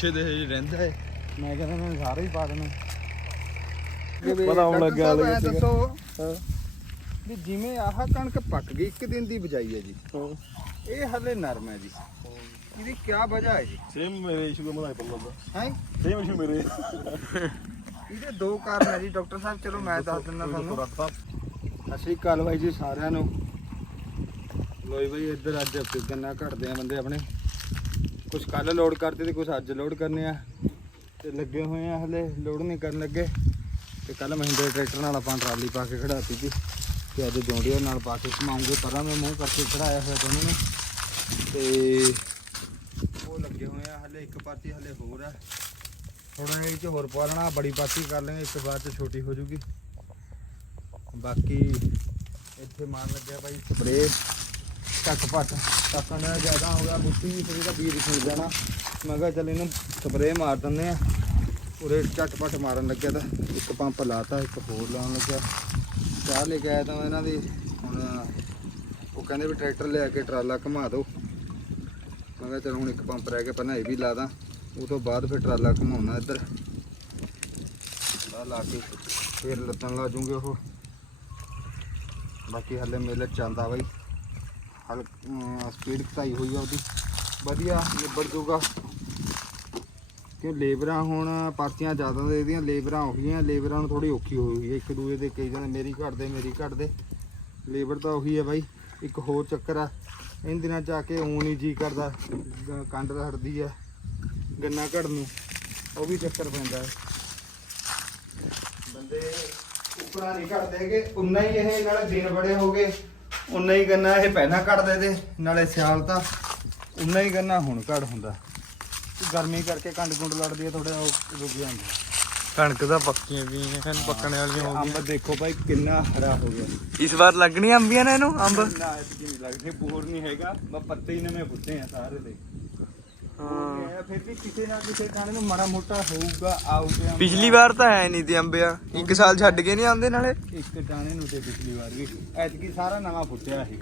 ਪਿੱਛੇ ਦੇ ਹਜੇ ਰਹਿੰਦਾ ਹੈ। ਮੈਂ ਕਹਿੰਦਾ ਮੈਂ ਸਾਰੇ ਹੀ ਪਾ ਦੇਣਾ। ਪਤਾ ਹੋਣ ਲੱਗਿਆ। ਦੱਸੋ ਵੀ ਜਿਵੇਂ ਆਹ ਕਣਕ ਪੱਕ ਗਈ ਇੱਕ ਦਿਨ ਦੀ ਬਜਾਈ ਹੈ ਜੀ। ਇਹ ਹਲੇ ਨਰਮ ਹੈ ਜੀ। ਇਹਦੀ ਕੀ ਵਜ੍ਹਾ ਹੈ ਜੀ? ਸੇਮ ਮੇਰੇ ਇਸ਼ੂ ਦਾ ਮਨਾਈ ਪੱਲਾ ਦਾ। ਹੈ? ਸੇਮ ਇਸ਼ੂ ਮੇਰੇ। ਇਹਦੇ ਦੋ ਕਾਰਨ ਹੈ ਜੀ ਡਾਕਟਰ ਸਾਹਿਬ ਚਲੋ ਮੈਂ ਦੱਸ ਦਿੰਦਾ ਤੁਹਾਨੂੰ। ਅਸੀਂ ਕਾਲ ਬਾਈ ਜੀ ਸਾਰਿਆਂ ਨੂੰ। ਲੋਈ ਬਾਈ ਇੱਧਰ ਅੱਜ ਫਿਰ ਗੰਨਾ ਘਟਦੇ ਆ ਬੰਦੇ ਆਪਣੇ। ਕੁਝ ਕੱਲ ਲੋਡ ਕਰਤੇ ਤੇ ਕੁਝ ਅੱਜ ਲੋਡ ਕਰਨੇ ਆ। ਤੇ ਲੱਗੇ ਹੋਏ ਆ ਹਲੇ ਲੋਡ ਨਹੀਂ ਕਰਨ ਲੱਗੇ। ਤੇ ਕੱਲ ਮਹਿੰਦਰ ਟਰੈਕਟਰ ਨਾਲ ਆਪਾਂ ਟਰਾਲੀ ਪਾ ਕੇ ਖੜਾਤੀ ਸੀ ਤੇ ਅੱਜ ਜੌਂਡੀਅਰ ਨਾਲ ਪਾ ਕੇ ਘਮਾਉਂਗੇ ਪਰਾਂ ਮੈਂ ਮੂੰਹ ਕਰਕੇ ਖੜਾਇਆ ਹੋਇਆ ਦੋਨੋਂ ਨੇ। ਤੇ ਉਹ ਲੱਗੇ ਹੋਏ ਆ ਹਲੇ, ਇੱਕ ਪਾਰਟੀ ਹਲੇ ਹੋਰ ਆ। ਥੋੜਾ ਜਿਹਾ ਇਹ ਚ ਹੋਰ ਪਾ ਲੈਣਾ, ਬੜੀ ਪਾਰਟੀ ਕਰ ਲਾਂਗੇ ਇੱਕ ਬਾਅਦ ਚ ਛੋਟੀ ਹੋ ਜੂਗੀ। ਬਾਕੀ ਇੱਥੇ ਮਾਰਨ ਲੱਗਿਆ ਭਾਈ ਸਪਰੇਅ ਟੱਕ ਪੱਟ। ਟੱਕਣ ਦਾ ਜ਼ਿਆਦਾ ਹੋ ਗਿਆ ਬੁੱਤੀ ਵੀ ਥੋੜੀ ਦਾ ਵੀਰ ਖਿਲ ਜਾਣਾ। ਮੈਂ ਕਿਹਾ ਚੱਲ ਇਹਨੂੰ ਸਪਰੇਅ ਮਾਰ ਦਿੰਦੇ ਆ ਉਰੇ ਝਟਪਟ ਮਾਰਨ ਲੱਗਿਆ ਤਾਂ ਇੱਕ ਪੰਪ ਲਾਤਾ, ਇੱਕ ਹੋਰ ਲਾਉਣ ਲੱਗਿਆ। ਚਾਹ ਲੈ ਕੇ ਆਇਆ ਤਾਂ ਇਹਨਾਂ ਦੀ। ਹੁਣ ਉਹ ਕਹਿੰਦੇ ਵੀ ਟਰੈਕਟਰ ਲੈ ਕੇ ਟਰਾਲਾ ਘੁਮਾ ਦਿਓ। ਮੈਂ ਕਿਹਾ ਚਲ ਹੁਣ ਇੱਕ ਪੰਪ ਰਹਿ ਗਿਆ, ਪਹਿਲਾਂ ਇਹ ਵੀ ਲਾ ਦਾਂ। ਉਹ ਤੋਂ ਬਾਅਦ ਫਿਰ ਟਰਾਲਾ ਘੁਮਾਉਣਾ ਇੱਧਰ। ਆਹ ਲਾ ਕੇ ਫਿਰ ਲੱਤਾਂ ਲਾ ਜੂਗੇ ਉਹ। ਬਾਕੀ ਹੱਲੇ ਮੇਲੇ ਚੱਲਦਾ ਬਾਈ। ਹਲ ਸਪੀਡ ਘਟਾਈ ਹੋਈ ਆ ਉਹਦੀ। ਵਧੀਆ ਨਿਬੜ ਜੂਗਾ ਕਿ ਲੇਬਰਾਂ ਹੁਣ ਪਾਰਟੀਆਂ ਜ਼ਿਆਦਾ ਦੇ ਦੀਆਂ ਲੇਬਰਾਂ ਉਹੀਆਂ ਲੇਬਰਾਂ ਨੂੰ ਥੋੜੀ ਔਖੀ ਹੋਈ ਹੋਈ ਹੈ ਇੱਕ ਦੂਏ ਦੇ ਕਈ ਜਣੇ ਮੇਰੀ ਘੱਟ ਦੇ, ਮੇਰੀ ਘੱਟ ਦੇ। ਲੇਬਰ ਤਾਂ ਉਹੀ ਹੈ ਬਾਈ। ਇੱਕ ਹੋਰ ਚੱਕਰ ਆ। ਇਹਨਾਂ ਦਿਨਾਂ ਚ ਆ ਕੇ ਊਂ ਨਹੀਂ ਜੀ ਕਰਦਾ। ਗ- ਕੰਡ ਦਾ ਆ। ਗੰਨਾ ਘੜ ਨੂੰ। ਉਹ ਵੀ ਚੱਕਰ ਪੈਂਦਾ ਹੈ। ਬੰਦੇ ਉਪਰਾ ਨਹੀਂ ਘੜਦੇ ਉਨਾ ਹੀ ਇਹ ਨਾਲੇ ਦਿਨ ਬੜੇ ਹੋ ਗਏ। ਉਨਾ ਹੀ ਗੰਨਾ ਇਹ ਪਹਿਲਾਂ ਘੜਦੇ ਤੇ ਨਾਲੇ ਸਿਆਲ ਤਾਂ ਉਨਾ ਹੀ ਗੰਨਾ ਹੁਣ ਘੜ ਹੁੰਦਾ। ਗਰਮੀ ਕਰਕੇ ਕੰਡ ਕੁੰਡ ਲੜਦੀ ਹੈ ਥੋੜਾ ਉਹ ਰੁਕ ਜਾਂਦੀ। ਕਣਕ ਤਾਂ ਪੱਕੀਆਂ ਵੀ ਹਨ ਪੱਕਣ ਵਾਲੀਆਂ ਹੋ ਅੰਬ ਦੇਖੋ ਭਾਈ ਕਿੰਨਾ ਹਰਾ ਹੋ ਗਿਆ। ਗਈਆਂ ਇਸ ਵਾਰ ਲੱਗਣੀਆਂ ਅੰਬੀਆਂ ਨੇ ਇਹਨੂੰ ਅੰਬ? ਨਾ ਇਤਨੀ ਨਹੀਂ ਲੱਗਦੇ ਬੋਰ ਨਹੀਂ ਹੈਗਾ ਬਸ ਪੱਤੇ ਹੀ ਨਵੇਂ ਪੁੱਟੇ ਆ ਸਾਰੇ ਦੇ। ਹਾਂ। ਫਿਰ ਵੀ ਕਿਸੇ ਨਾ ਕਿਸੇ ਕਾਰਨ ਨੂੰ ਮਾੜਾ ਮੋਟਾ ਹੋਊਗਾ ਆਊਗਾ ਪਿਛਲੀ ਵਾਰ ਤਾਂ ਹੈ ਨਹੀਂ ਤੇ ਅੰਬਿਆ। ਇੱਕ ਸਾਲ ਛੱਡ ਕੇ ਨਹੀਂ ਆਉਂਦੇ ਨਾਲੇ? ਇੱਕ ਟਾਣੇ ਨੂੰ ਤੇ ਪਿਛਲੀ ਵਾਰ ਵੀ। ਐਤਕੀ ਸਾਰਾ ਨਵਾਂ ਫੁੱਟਿਆ ਇਹ।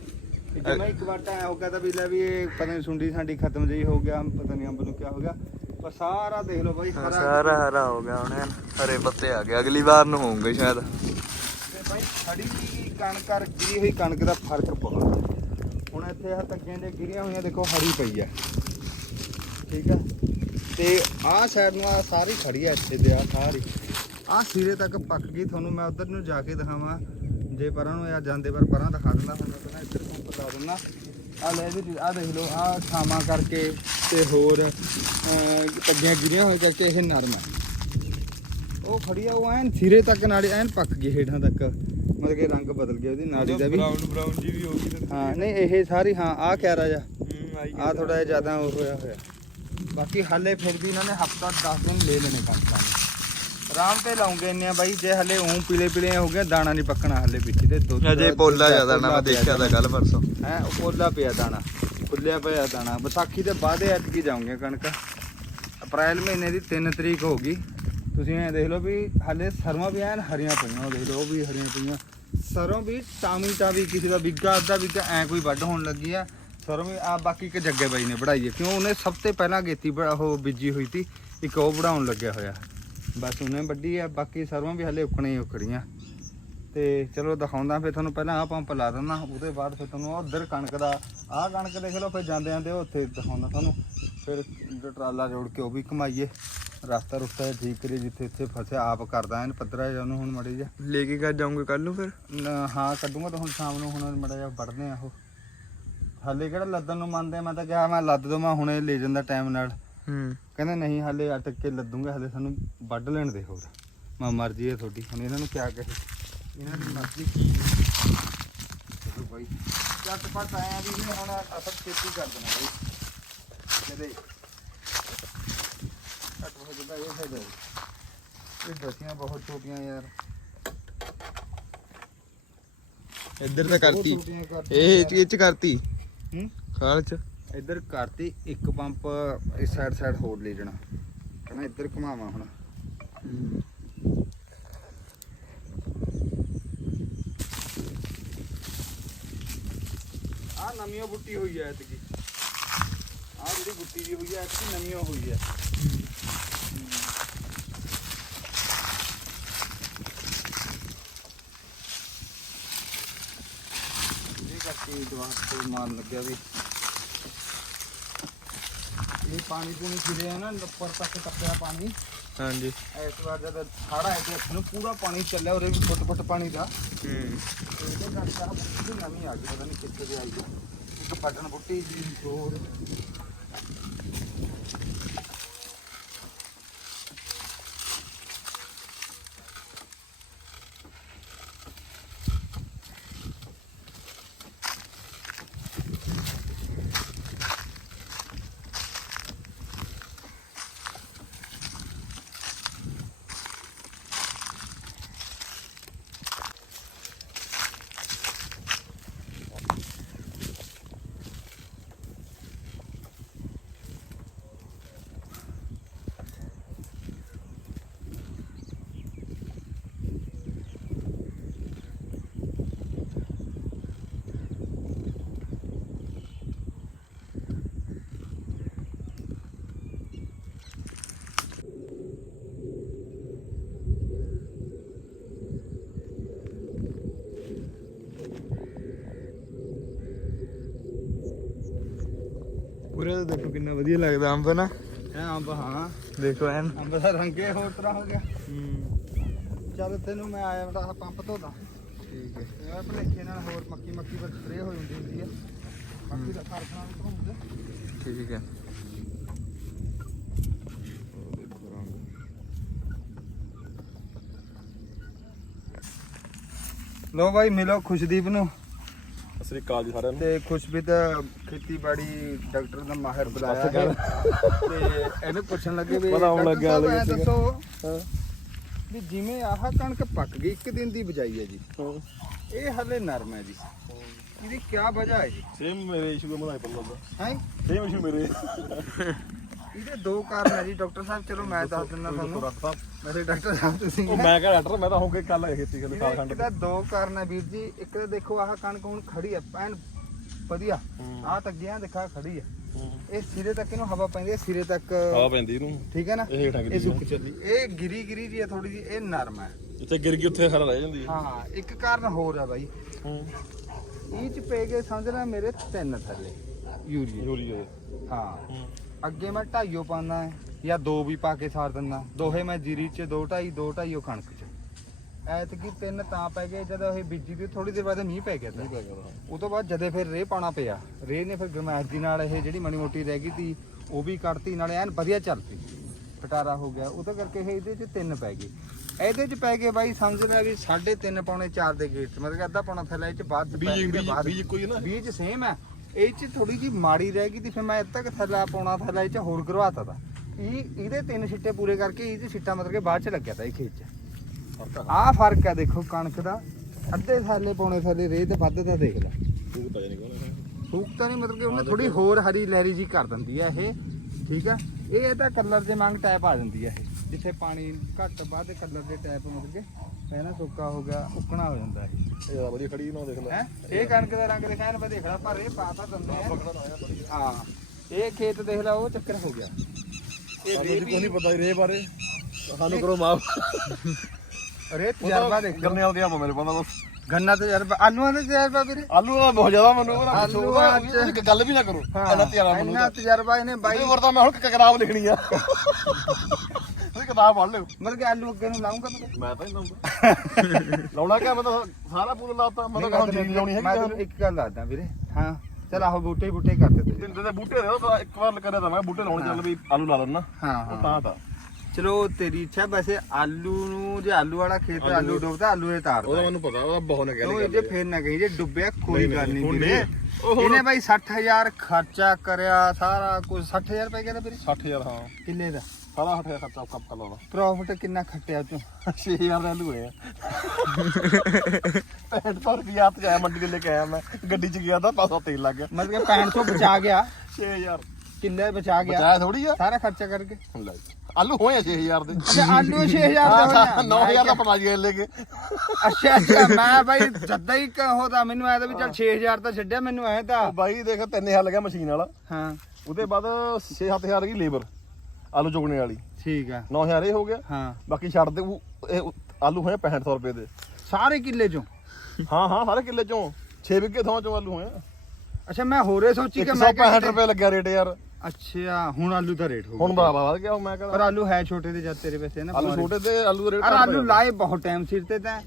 ਤੇ ਜੇ ਮੈਂ ਇੱਕ ਵਾਰ ਤਾਂ ਐਂ ਹੋ ਗਿਆ ਤਾਂ ਵੀ ਲੈ ਵੀ ਇਹ ਪਤਾ ਨਹੀਂ ਸੁੰਡੀ ਸਾਡੀ ਖਤਮ ਜਿਹੀ ਹੋ ਗਿਆ ਪਤਾ ਨਹੀਂ ਅੰਬ ਨੂੰ ਕੀ ਹੋ ਗਿਆ। ਪਰ ਸਾਰਾ ਦੇਖ ਲਓ ਬਾਈ ਹਾਂ, ਹਰਾ ਸਾਰਾ ਹਰਾ ਹੋ ਗਿਆ ਹੁਣ। ਐਨ। ਹਰੇ ਪੱਤੇ ਆ ਗਏ। ਅਗਲੀ ਵਾਰ ਨੂੰ ਹੋਣਗੇ ਸ਼ਾਇਦ। ਤੇ ਬਾਈ ਖੜੀ ਦੀ ਕਣਕ ਕਰ ਗਿਰੀ ਹੋਈ ਕਣਕ ਦਾ ਫ਼ਰਕ ਬਹੁਤ ਹੈ। ਹੁਣ ਇੱਥੇ ਆ ਤੱਕੀਆਂ ਦੇ ਗਿਰੀਆਂ ਹੋਈਆਂ ਦੇਖੋ ਹਰੀ ਪਈ ਆ। ਠੀਕ ਆ? ਤੇ ਆਹ ਸਾਈਡ ਨੂੰ ਆ ਸਾਰੀ ਖੜੀ ਆ ਇੱਥੇ ਤੇ ਆ ਸਾਰੀ। ਆ ਸਿਰੇ ਤੱਕ ਪੱਕ ਗਈ ਤੁਹਾਨੂੰ ਮੈਂ ਉਧਰ ਨੂੰ ਜਾ ਕੇ ਦਿਖਾਵਾਂ। ਜੇ ਪਰਾਂ ਨੂੰ ਆ ਜਾਂਦੇ ਪਰ ਪਰਾਂ ਦਿਖਾ ਦਿੰਦਾ ਤੁਹਾਨੂੰ ਪਹਿਲਾਂ ਇੱਧਰ ਪੰਪ ਲਾ ਦਿੰਦਾ। ਆ ਲੈ ਵੀ ਆ ਦੇਖ ਲਓ ਆ ਛਾਵਾਂ ਕਰਕੇ ਤੇ ਹੋਰ ਪੱਗੀਆਂ ਗਿਰੀਆਂ ਹੋਏ ਕਰਕੇ ਇਹ ਨਰਮ ਆ। ਉਹ ਖੜੀ ਆ ਉਹ ਐਨ ਸਿਰੇ ਤੱਕ ਨਾੜੀ ਐਨ ਪੱਕ ਗਈ ਹੇਠਾਂ ਤੱਕ। ਮਤਲਬ ਕਿ ਰੰਗ ਬਦਲ ਗਿਆ ਉਹਦੀ ਨਾੜੀ ਦਾ ਵੀ। ਬਰਾਊਨ ਬਰਾਊਨ ਜੀ ਵੀ ਹੋ ਗਈ ਹਾਂ ਨਹੀਂ ਇਹ ਸਾਰੀ ਹਾਂ ਆ ਕਿਆ ਰਾਜਾ ਹੂੰ ਆਈ ਆ ਥੋੜਾ ਜ਼ਿਆਦਾ ਉਹ ਹੋਇਆ ਹੋਇਆ। ਬਾਕੀ ਹਾਲੇ ਫਿਰ ਵੀ ਇਹਨਾਂ ਨੇ ਹਫਤਾ 10 ਦਿਨ ਲੈ ਲੈਣੇ ਕਣਕਾਂ ਨੂੰ ਆਰਾਮ ਤੇ ਲਾਉਂਗੇ ਇੰਨੇ ਆ ਬਾਈ ਜੇ ਹਲੇ ਉਂ ਪੀਲੇ ਪੀਲੇ ਹੋ ਗਏ ਦਾਣਾ ਨਹੀਂ ਪੱਕਣਾ ਹਲੇ ਵਿੱਚ ਦੇ। ਦੁੱਧ ਅਜੇ ਪੋਲਾ ਜ਼ਿਆਦਾ ਨਾ ਮੈਂ ਦੇਖਿਆ ਤਾਂ ਕੱਲ ਪਰਸੋਂ। ਹੈ ਪੋਲਾ ਪਿਆ ਦਾਣਾ ਖੁੱਲਿਆ ਪਿਆ ਦਾਣਾ। ਵਿਸਾਖੀ ਦੇ ਬਾਅਦ ਐਤਕੀ ਜਾਉਂਗੇ ਕਣਕ। ਅਪ੍ਰੈਲ ਮਹੀਨੇ ਦੀ 3 ਤਰੀਕ ਹੋ ਗਈ। ਤੁਸੀਂ ਇਹ ਦੇਖ ਲਓ ਵੀ ਹਲੇ ਸਰੋਂ ਵੀ ਐਨ ਹਰੀਆਂ ਪਈਆਂ ਉਹ ਦੇਖ ਲਓ ਵੀ ਹਰੀਆਂ ਪਈਆਂ। ਸਰੋਂ ਵੀ ਟਾਮੀ ਟਾਵੀ ਕਿਸੇ ਦਾ ਵਿੱਗਾ ਅੱਧਾ ਵਿੱਗਾ ਐ ਕੋਈ ਵੱਢ ਹੋਣ ਲੱਗੀ ਆ। ਸਰੋਂ ਵੀ ਆ ਬਾਕੀ ਇੱਕ ਜੱਗੇ ਬਾਈ ਨੇ ਵਢਾਈ ਹੈ। ਕਿਉਂ? ਉਹਨੇ ਸਭ ਤੋਂ ਪਹਿਲਾਂ ਗੇਤੀ ਬ- ਉਹ ਬੀਜੀ ਹੋਈ ਸੀ ਇੱਕ ਉਹ ਵਢਾਉਣ ਲੱਗਿਆ ਹੋਇਆ। ਬਸ ਉਹਨੇ ਵੱਢੀ ਆ ਬਾਕੀ ਸਰੋਂ ਵੀ ਹਲੇ ਉਕਣੇ ਹੀ ਉਕੜੀਆਂ। ਤੇ ਚਲੋ ਦਿਖਾਉਂਦਾ ਫਿਰ ਤੁਹਾਨੂੰ ਪਹਿਲਾਂ ਆਹ ਪੰਪ ਲਾ ਦਿੰਦਾ ਉਹਦੇ ਬਾਅਦ ਫਿਰ ਤੁਹਾਨੂੰ ਉਧਰ ਕਣਕ ਦਾ ਆਹ ਕਣਕ ਦੇਖ ਲਓ ਫਿਰ ਜਾਂਦੇ ਜਾਂਦੇ ਉੱਥੇ ਦਿਖਾਉਂਦਾ ਤੁਹਾਨੂੰ। ਫਿਰ ਜੋ ਟਰਾਲਾ ਜੋੜ ਕੇ ਉਹ ਵੀ ਕਮਾਈਏ ਰਸਤਾ ਰੁਸਤਾ ਠੀਕ ਕਰੀ ਜਿੱਥੇ ਇੱਥੇ ਫਸਿਆ ਆਪ ਕਰਦਾ ਐਨ ਪੱਧਰਾ ਜਿਹਾ ਉਹਨੂੰ ਹੁਣ ਮੜੀ ਜਾ ਲੈ ਕੇ ਕਦ ਜਾਉਂਗੇ ਕੱਲ ਨੂੰ ਫਿਰ? ਹਾਂ ਕੱਢੂਗਾ ਤਾਂ ਹੁਣ ਸ਼ਾਮ ਨੂੰ ਹੁਣ ਮੜਾ ਜਾ ਵੜਦੇ ਆ ਉਹ। ਹਾਲੇ ਕਿਹੜਾ ਲੱਦਣ ਨੂੰ ਮੰਨਦੇ ਆ, ਮੈਂ ਤਾਂ ਕਿਹਾ ਮੈਂ ਲੱਦ ਦਵਾਂ ਹੁਣੇ ਲੈ ਜਾਂਦਾ ਟਾਈਮ ਨਾਲ। ਹੂੰ। ਕਹਿੰਦੇ ਨਹੀਂ ਹਾਲੇ ਅਟਕ ਕੇ ਲੱਦੂਗੇ ਹਾਲੇ ਸਾਨੂੰ ਵੱਢ ਲੈਣ ਦੇ ਹੋਰ। ਮੈਂ ਮਰਜ਼ੀ ਹੈ ਤੁਹਾਡੀ ਹੁਣ ਇਹਨਾਂ ਨੂੰ ਕਿਆ ਕਹੇ? ਇਹਨਾਂ ਦੀ ਮਰਜ਼ੀ ਚਲੋ ਬਾਈ। ਚੱਟ ਪਟ ਆਇਆ ਵੀ ਹੁਣ ਅਸਲ ਖੇਤੀ ਕਰ ਦੇਣਾ ਬਾਈ। ਜਦੇ ਕੱਟ ਹੋ ਜਾਂਦਾ ਇਹ ਹੈ ਇਹ ਦਸੀਆਂ ਬਹੁਤ ਛੋਟੀਆਂ ਯਾਰ। ਇੱਧਰ ਤਾਂ ਕਰਤੀ। ਇਹ। ਇਹ ਚ ਕਰਤੀ। ਹੂੰ। ਖਾਲ ਚ। ਇੱਧਰ ਕਰਤੀ, ਇੱਕ ਪੰਪ ਇਸ ਸਾਈਡ ਸਾਈਡ ਹੋਰ ਲੈ ਜਾਣਾ। ਕਹਿੰਦਾ ਇੱਧਰ ਘੁਮਾਵਾਂ ਹੁਣ। ਆ ਨਵੀਂ ਬੁੱਟੀ ਹੋਈ ਹੈ ਐਤਕੀ। ਆ ਜਿਹੜੀ ਬੁੱਟੀ ਦੀ ਹੋਈ ਹੈ ਐਤਕੀ ਨਵੀਂ ਹੋਈ ਹੈ ਇਹ ਦਵਾ ਤੋਂ ਮਾਰ ਲੱਗਿਆ ਵੀ। ਇਹ ਪਾਣੀ ਪੂਣੀ ਫਿਰਿਆ ਨਾ ਉੱਪਰ ਤੱਕ ਟੱਪਿਆ ਪਾਣੀ। ਹਾਂਜੀ। ਇਸ ਵਾਰ ਜਦ ਖਾੜਾ ਹੈ ਤੇ ਇੱਥੇ ਨੂੰ ਪੂਰਾ ਪਾਣੀ ਚੱਲਿਆ ਉਰੇ ਵੀ ਫੁੱਟ ਫੁੱਟ ਪਾਣੀ ਦਾ। ਹੂੰ। ਇਹਦੇ ਕਰਕੇ ਆਹ ਬੁੱਟੀ ਨਵੀਂ ਆ ਗਈ ਪਤਾ ਨਹੀਂ ਕਿੱਥੇ ਦੀ ਆਈ ਇੱਕ ਪਟਨ ਬੁੱਟੀ ਜੀ ਹੋਰ। ਪੂਰੇ ਦਾ ਦੇਖੋ ਕਿੰਨਾ ਵਧੀਆ ਲੱਗਦਾ ਅੰਬ ਨਾ। ਹੈ ਅੰਬ ਹਾਂ। ਦੇਖੋ ਐਨ। ਅੰਬ ਦਾ ਰੰਗੇ ਹੋਰ ਤਰ੍ਹਾਂ ਹੋ ਗਿਆ। ਹੂੰ ਚੱਲ ਤੈਨੂੰ ਮੈਂ ਆਇਆ ਬੜਾ ਪੰਪ ਧੋਦਾ। ਠੀਕ ਹੈ। ਇਹ ਭਲੇਖੇ ਨਾਲ ਹੋਰ ਮੱਕੀ ਮੱਕੀ ਪਰ ਸਪਰੇ ਹੋ ਜਾਂਦੀ ਹੁੰਦੀ ਹੈ ਮੱਕੀ ਦਾ ਕਾਰਖਾਨਾ ਵੀ ਘੁੰਮਦਾ ਠੀਕ ਹੈ। ਲੋ ਬਾਈ ਮਿਲੋ ਖੁਸ਼ਦੀਪ ਨੂੰ। ਸ੍ਰੀ ਅਕਾਲ ਜੀ ਸਾਰਿਆਂ ਨੂੰ। ਤੇ ਖੁਸ਼ਬੀਤ ਖੇਤੀਬਾੜੀ ਡਾਕਟਰ ਦਾ ਮਾਹਿਰ ਬੁਲਾਇਆ ਹੈ। ਤੇ ਇਹਨੂੰ ਪੁੱਛਣ ਲੱਗੇ ਵੀ ਪਤਾ ਹੋਣ ਡਾਕਟਰ ਲੱਗਿਆ ਸਾਹਿਬ ਐਂ। ਦੱਸੋ ਵੀ ਜਿਵੇਂ ਆਹ ਕਣਕ ਪੱਕ ਗਈ ਇੱਕ ਦਿਨ ਦੀ ਬਜਾਈ ਹੈ ਜੀ। ਇਹ ਹਲੇ ਨਰਮ ਹੈ ਜੀ। ਇਹਦੀ ਕੀ ਵਜ੍ਹਾ ਹੈ ਜੀ? ਸੇਮ ਮੇਰੇ ਇਸ਼ੂ ਦਾ ਮਨਾਈ ਪੱਲਾ ਦਾ ਹੈ? ਸੇਮ ਇਸ਼ੂ ਮੇਰੇ। ਇਹਦੇ ਦੋ ਕਾਰਨ ਹੈ ਜੀ ਡਾਕਟਰ ਸਾਹਿਬ ਚਲੋ ਮੈਂ ਦੱਸ ਦਿੰਦਾ ਤੁਹਾਨੂੰ। ਮੇਰੇ ਡਾਕਟਰ ਸਾਹਿਬ ਤੁਸੀਂ ਉਹ ਮੈਂ ਕਿਹਾ ਡਾਕਟਰ ਮੈਂ ਤਾਂ ਹੋ ਕੇ ਕੱਲ ਖੇਤੀ ਕਰ ਇਹਦੇ ਕਾਲਖੰਡ ਇੱਕ ਤਾਂ ਦੋ ਕਾਰਨ ਹੈ ਵੀਰ ਜੀ। ਇੱਕ ਤਾਂ ਦੇਖੋ ਆਹ ਕਣਕ ਹੁਣ ਖੜੀ ਹੈ ਪੈਨ ਵਧੀਆ। ਆਹ ਤੱਗੀਆਂ ਦਿਖਾ ਖੜੀ ਹੈ। ਇਹ ਸਿਰੇ ਤੱਕ ਇਹਨੂੰ ਹਵਾ ਪੈਂਦੀ ਹੈ ਸਿਰੇ ਤੱਕ ਹਵਾ ਪੈਂਦੀ ਇਹਨੂੰ। ਠੀਕ ਹੈ ਨਾ? ਇਹ ਹੇਠਾਂ ਗਿਰੀ ਇਹ ਸੁੱਕ। ਚੱਲੀ ਇਹ ਗਿਰੀ ਗਿਰੀ ਜੀ ਹੈ ਥੋੜੀ ਜੀ ਇਹ ਨਰਮ ਹੈ ਜਿੱਥੇ ਗਿਰ ਗਈ ਉੱਥੇ ਹਰਾ ਰਹਿ ਜਾਂਦੀ ਹੈ ਹਾਂ ਇੱਕ ਕਾਰਨ ਹੋਰ ਹੈ ਬਾਈ। ਇਹ ਚ ਪੈ ਗਏ ਸਮਝ ਲੈ ਮੇਰੇ ਤਿੰਨ ਥੱਲੇ ਯੂਰੀਆ ਹਾਂ। ਹੂੰ। ਅੱਗੇ ਮੈਂ ਢਾਈਓ ਪਾਉਂਦਾ ਜਾਂ ਦੋ ਵੀ ਪਾ ਕੇ ਸਾਰ ਦਿੰਦਾ ਦੋਹੇ ਮੈਂ ਜੀਰੀ ਚ ਦੋ ਢਾਈ ਦੋ ਢਾਈਓ ਕਣਕ ਚ। ਐਤਕੀ ਤਿੰਨ ਤਾਂ ਪੈ ਗਏ ਜਦੋਂ ਇਹ ਬੀਜੀ ਦੀ ਥੋੜੀ ਦੇਰ ਬਾਅਦ ਮੀਂਹ ਪੈ ਗਿਆ ਤਾ। ਉਹ ਤੋਂ ਬਾਅਦ ਜਦੇ ਫਿਰ ਰੇਹ ਪਾਣਾ ਪਿਆ। ਰੇਹ ਨੇ ਫਿਰ ਗਰਮੈਸ਼ ਦੀ ਨਾਲ ਇਹ ਜਿਹੜੀ ਮਣੀ ਮੋਟੀ ਰਹਿ ਗਈ ਤੀ ਉਹ ਵੀ ਕੱਢਤੀ ਨਾਲੇ ਐਨ ਵਧੀਆ ਚੱਲ ਪਈ ਖਟਾਰਾ ਹੋ ਗਿਆ ਉਹਦੇ ਕਰਕੇ ਇਹ ਇਹਦੇ ਚ ਤਿੰਨ ਪੈ ਗਏ। ਇਹਦੇ ਚ ਪੈ ਗਏ ਬਾਈ ਸਮਝ ਲੈ ਵੀ 3.5 ਪੌਣੇ 4 ਦੇ ਗੇਟ ਮਤਲਬ ਅੱਧਾ ਪੌਣਾ ਥੱਲੇ ਚ ਬੀਜ ਬਾਅਦ ਬੀਜ ਕੋਈ ਨਾ। ਬੀਜ ਸੇਮ ਹੈ। ਇਹ ਚ ਥੋੜੀ ਜੀ ਮਾੜੀ ਰਹਿ ਗਈ ਤੇ ਫਿਰ ਮੈਂ ਇੱਥੇ ਤੱਕ ਥੱਲਾ ਪੌਣਾ ਥੱਲਾ ਇਹ ਚ ਹੋਰ ਕਰਵਾਤਾ ਤਾ। ਇਹ ਇਹਦੇ ਤਿੰਨ ਛਿੱਟੇ ਪੂਰੇ ਕਰਕੇ ਇਹ ਚ ਛਿੱਟਾ ਮਤਲਬ ਕਿ ਬਾਅਦ ਚ ਲੱਗਿਆ ਤਾ ਇਹ ਖੇਤ ਚ। ਆਹ ਫ਼ਰਕ ਹੈ ਦੇਖੋ ਕਣਕ ਦਾ। ਅੱਧੇ ਥੱਲੇ ਪੌਣੇ ਥੱਲੇ ਰੇਹ ਤੇ ਵੱਧ ਦਾ ਦੇਖ ਲੈ। ਸੂਕ ਤਾਂ ਨਹੀਂ ਮਤਲਬ ਕਿ ਉਹਨੇ ਥੋੜੀ ਹੋਰ ਹਰੀ ਲੈਰੀ ਜੀ ਕਰ ਦਿੰਦੀ ਹੈ ਇਹ। ਠੀਕ ਆ? ਇਹ ਤਾਂ ਕਲਰ ਦੇ ਮੰਗ ਟੈਪ ਆ ਜਾਂਦੀ ਹੈ ਇਹ। ਜਿੱਥੇ ਪਾਣੀ ਘੱਟ ਵੱਧ ਕਲਰ ਦੇ ਟੈਪ ਮਤਲਬ ਕਿ। ਪਹਿਲਾਂ ਸੁੱਕਾ ਹੋ ਗਿਆ ਉੱਕਣਾ ਹੋ ਜਾਂਦਾ ਇਹ। ਇਹ ਤਾਂ ਵਧੀਆ ਖੜੀ ਨਾ ਦੇਖ ਲੈ ਹੈ? ਇਹ ਕਣਕ ਦਾ ਰੰਗ ਦਿਖਾਇਆ ਨਾ ਦੇਖਣਾ ਪਰ ਇਹ ਪਾਤਾ ਦਿੰਦੇ ਆ। ਹਾਂ ਇਹ ਖੇਤ ਦੇਖ ਲਾ ਉਹ ਚੱਕਰ ਹੋ ਗਿਆ। ਇਹ ਸਾਨੂੰ ਵੀ ਕੋਈ ਨਹੀਂ ਪਤਾ ਰੇ ਬਾਰੇ। ਸਾਨੂੰ ਕਰੋ ਮਾਫ। ਰੇ ਤਜਰਬਾ ਦੇਖ। ਗੰਨੇ ਵਾਲ ਗਿਆ ਮੇਰੇ ਬੰਦਾ ਬਸ। ਗੰਨਾ ਤਜਰਬਾ ਆਲੂਆਂ ਦਾ ਤਜਰਬਾ ਵੀਰੇ। ਆਲੂ ਦਾ ਬਹੁਤ ਜ਼ਿਆਦਾ ਮੈਨੂੰ ਉਹਦਾ ਆਲੂ ਪੁੱਛੋ ਉਹਦਾ ਅੱਜ- ਉਹਦੀ ਗੱਲ ਵੀ ਨਾ ਕਰੋ। ਇੰਨਾ ਤਿਆਰਾ ਮੈਨੂੰ ਇੰਨਾ ਤਜਰਬਾ ਇਹਨੇ ਬਾਈ ਵਰਤਾ ਮੈਂ ਹੁਣ ਕ- ਕਿਤਾਬ ਲਿਖਣੀ ਆ। ਤੁਸੀਂ ਕਿਤਾਬ ਪੜ੍ਹ ਲਿਓ। ਮਤਲਬ ਕਿ ਆਲੂ ਅੱਗੇ ਨੂੰ ਲਾਉਂਗਾ ਮੈਂ ਮੈਂ ਤਾਂ ਨਹੀਂ ਲਾਉਂਦਾ ਲਾਉਣਾ ਕਿਆ? ਮੈਂ ਤਾਂ ਸਾਰਾ ਪੂਰਾ ਲਾਤਾ। ਮੈਂ ਤਾਂ ਕਹਾਂ ਜੀਰੀ ਲਾਉਣੀ ਮੈਂ ਹੈਗੀ ਤੁਹਾਨੂੰ ਇੱਕ ਗੱਲ ਦੱਸਦਾ ਵੀਰੇ। ਹਾਂ ਚਲ ਆਹੋ ਬੂਟੇ ਬੂਟੇ ਕਰਦੇ ਤੇ ਦਿੰਦੇ ਤੇ ਬੂਟੇ ਦੇ ਉਹ ਇੱਕ ਵਾਰ ਕਰਿਆ ਤਾਂ ਮੈਂ ਬੂਟੇ ਲਾਉਣ ਚੱਲ ਵੀ ਆਲੂ ਲਾ ਲੈਣਾ ਹਾਂ ਹਾਂ। ਤਾਂ ਤਾਂ। ਚਲੋ ਤੇਰੀ ਇੱਛਾ ਵੈਸੇ ਆਲੂ ਨੂੰ ਜੇ ਆਲੂ ਵਾਲਾ ਖੇਤ ਆਲੂ ਡੁੱਬਦਾ ਆਲੂ ਇਹ ਤਾਰਦਾ। ਮੈਨੂੰ ਪਤਾ ਉਹਦਾ ਬਹੁਤ ਨੇ ਉਹ ਜੇ ਫੇਰ ਨਾ ਕਹੀ ਜੇ ਡੁੱਬਿਆ ਕੋਈ ਗੱਲ ਨਹੀਂ ਹੁਣ ਵੀਰੇ। ਇਹਨੇ ਬਾਈ 60000 ਖਰਚਾ ਕਰਿਆ ਸਾਰਾ ਕੁਝ। 60000 ਰੁਪਏ ਕਹਿੰਦਾ ਵੀਰੇ। 60000 ਹਾਂ। ਕਿੱਲੇ ਦਾ। ਸਾਰਾ 8000 ਖਰਚਾ ਕੱਪ ਕਰ ਲਾਉਣਾ। ਪ੍ਰੋਫਿਟ ਕਿੰਨਾ ਖੱਟਿਆ ਚੋਂ 6000 ਦੇ ਆਲੂ ਹੋਏ ਆ। 6500 ਰੁਪਿਆ ਹੱਥ 'ਚ ਆਇਆ ਮੰਡੀ ਦੇ ਲੈ ਕੇ ਆਇਆ ਮੈਂ। ਗੱਡੀ 'ਚ ਗਿਆ ਤਾਂ ਪਾਸਾ ਤੇਲ ਲੱਗ ਗਿਆ। ਮਤਲਬ ਕਿ 6500 ਬਚਾ ਗਿਆ। 6000 ਕਿੱਲੇ ਬਚਾ ਗਿਆ? ਬਚਾਇਆ ਥੋੜੀ ਆ। ਸਾਰਾ ਖਰਚਾ ਕਰਕੇ। ਲੈ ਆਲੂ ਹੋਏ ਆ 6000 ਦੇ। ਅੱਛਾ ਆਲੂ 6000 ਦਾ ਹੋਇਆ 9000 ਦਾ ਪਨਾ ਜੀ ਲੈ ਕੇ। ਅੱਛਾ ਅੱਛਾ ਮੈਂ ਬਾਈ ਜੱਦਾ ਹੀ ਕਹੋਦਾ ਮੈਨੂੰ ਐ ਤਾਂ ਵੀ ਚੱਲ 6000 ਤਾਂ ਛੱਡਿਆ ਮੈਨੂੰ ਐ ਤਾਂ। ਬਾਈ ਦੇਖ 3000 ਲੱਗਿਆ ਮਸ਼ੀਨ ਵਾਲਾ। ਹਾਂ। ਉਹਦੇ ਬਾਅਦ 6-7000 ਦੀ ਲੇਬਰ। ਆਲੂ ਚੁਗਣੇ ਵਾਲੀ। ਠੀਕ ਆ। 9000 ਇਹ ਹੋ ਗਿਆ। ਹਾਂ। ਬਾਕੀ ਛੱਡ ਦੇ ਉਹ- ਇਹ ਆਲੂ ਹੋਏ 6500 ਰੁਪਏ ਦੇ। ਸਾਰੇ ਕਿੱਲੇ ਚੋਂ? ਹਾਂ ਹਾਂ ਸਾਰੇ ਕਿੱਲੇ ਚੋਂ। 6 ਵਿਕੇ ਥਾਂ ਚੋਂ ਆਲੂ ਹੋਏ। ਅੱਛਾ ਮੈਂ ਹੋਰੇ ਸੋਚੀ ਕਿ ਮੈਂ 165 ਰੁਪਏ ਲੱਗਿਆ ਰੇਟ ਯਾਰ। ਅੱਛਾ ਹੁਣ ਆਲੂ ਦਾ ਰੇਟ ਹੋ ਹੁਣ ਗਿਆ ਬਾਬਾ ਵਧ ਗਿਆ ਉਹ ਮੈਂ ਪਰ ਕਹਿੰਦਾ ਆਲੂ ਹੈ ਛੋਟੇ ਦੇ ਜਦ ਤੇਰੇ ਵੈਸੇ ਨਾ ਆਲੂ। ਛੋਟੇ ਤੇ ਆਲੂ ਦਾ ਰੇਟ ਅਰ ਆਲੂ ਲਾਏ ਬਹੁਤ ਟਾਈਮ ਸਿਰ ਤੇ ਤਾਂ।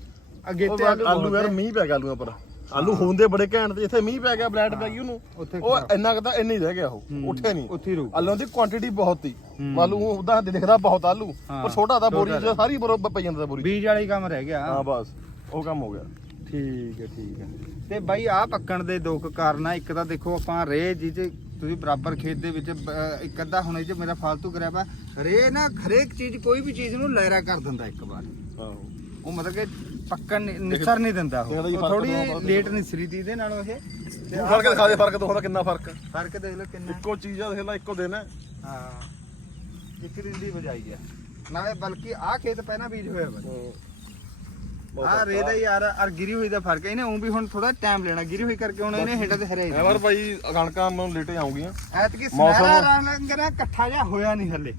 ਅੱਗੇ ਤੇ ਆਲੂ ਆਲੂ ਬਹੁਤ ਯਾਰ ਹੈ। ਮੀਂਹ ਪੈ ਗਿਆ ਆਲੂਆਂ ਪਰ। ਆਲੂ ਹੁੰਦੇ ਬੜੇ ਘੈਂਟ ਤੇ ਜਿੱਥੇ ਮੀਂਹ ਪੈ ਗਿਆ ਬਲੈਟ ਪੈ ਗਈ ਉਹਨੂੰ। ਉਹ ਇੰਨਾ ਕੁ ਤਾਂ ਇੰਨਾ ਹੀ ਰਹਿ ਗਿਆ ਉਹ ਹੂੰ, ਉੱਠੇ ਨਹੀਂ। ਉੱਥੇ ਹੀ ਰੁਕ ਆਲੂਆਂ ਦੀ ਕੁਆਂਟੀਟੀ ਬਹੁਤ ਹੂੰ। ਆਲੂ ਉਹਦਾ ਦਿਖਦਾ ਬਹੁਤ ਆਲੂ ਪਰ ਛੋਟਾ ਤਾਂ ਬੋਰੀ ਚ ਸਾਰੀ ਪਈ ਜਾਂਦਾ ਬੋਰੀ। ਬੀਜ ਵਾਲੀ ਕੰਮ ਰਹਿ ਗਿਆ। ਹਾਂ ਬਸ। ਉਹ ਕੰਮ ਹੋ ਗਿਆ। ਠੀਕ ਹੈ ਠੀਕ ਹੈ। ਤੇ ਬਾਈ ਆ ਪੱਕਣ ਦੇ ਦੋ ਕਾਰਨ ਆ ਇੱਕ ਤਾਂ ਦੇਖੋ ਆਪਾਂ ਰੇ ਜਿਹ ਤੁਸੀਂ ਬਰਾਬਰ ਖੇਤ ਦੇ ਵਿੱਚ ਇੱਕ ਅੱਧਾ ਹੁਣ ਇਹ ਚ ਮੇਰਾ ਫालतू ਕਰਿਆ ਵਾ ਰੇ ਨਾ ਹਰੇਕ ਚੀਜ਼ ਕੋਈ ਵੀ ਚੀਜ਼ ਨੂੰ ਲਹਿਰਾ ਕਰ ਦਿੰਦਾ ਇੱਕ ਵਾਰ। ਆਹੋ। ਉਹ ਮਤਲਬ ਕਿ ਪੱਕਣ ਨਿਸਰ ਨਹੀਂ ਦਿੰਦਾ ਦੇਖਦਾ ਜੀ ਉਹ ਫ਼ਰਕ ਥੋੜੀ ਬਹੁਤ ਆ। ਲੇਟ ਨਿਸਰੀ ਦੀ ਇਹਦੇ ਨਾਲੋਂ ਇਹ। ਤੇ ਆਹ ਫ਼ਰਕ ਦਿਖਾ ਦੇ ਫ਼ਰਕ ਦੋਹਾਂ ਦਾ ਕਿੰਨਾ ਫ਼ਰਕ। ਫ਼ਰਕ ਦੇਖ ਲਓ ਕਿੰਨਾ। ਇੱਕੋ ਚੀਜ਼ ਆ ਦੇਖ ਲੈ ਇੱਕੋ ਦਿਨ ਹੈ ਹਾਂ। ਇੱਕ ਦਿਨ ਦੀ ਬਜਾਈ ਆ। ਨਾਲੇ ਬਲਕਿ ਆ ਖੇਤ ਪਹਿਲਾਂ ਬੀਜ ਹੋਇਆ ਵਾ। ਆ ਰੇ ਦਾ ਯਾਰ ਅਰ ਗਿਰੀ ਹੋਈ ਦਾ ਫ਼ਰਕ ਹੈ। ਇਹਨੇ ਉਹ ਵੀ ਹੁਣ ਥੋੜਾ ਟਾਈਮ ਲੈਣਾ। ਗਿਰੀ ਹੋਈ ਕਰਕੇ ਹੁਣ ਇਹਨੇ ਹੇਠਾਂ ਤੇ ਹਰੇ ਐ ਵਾਰ ਭਾਈ ਕਣਕਾਂ ਮੈਨੂੰ ਲੇਟੇ ਆਉਂਗੀਆਂ ਐਤਕੀ ਮੌਸਮ- ਸੁਨਹਿਰਾ ਰੰਗ ਨਾ ਇਕੱਠਾ ਜਿਹਾ ਹੋਇਆ ਨਹੀਂ ਹਲੇ।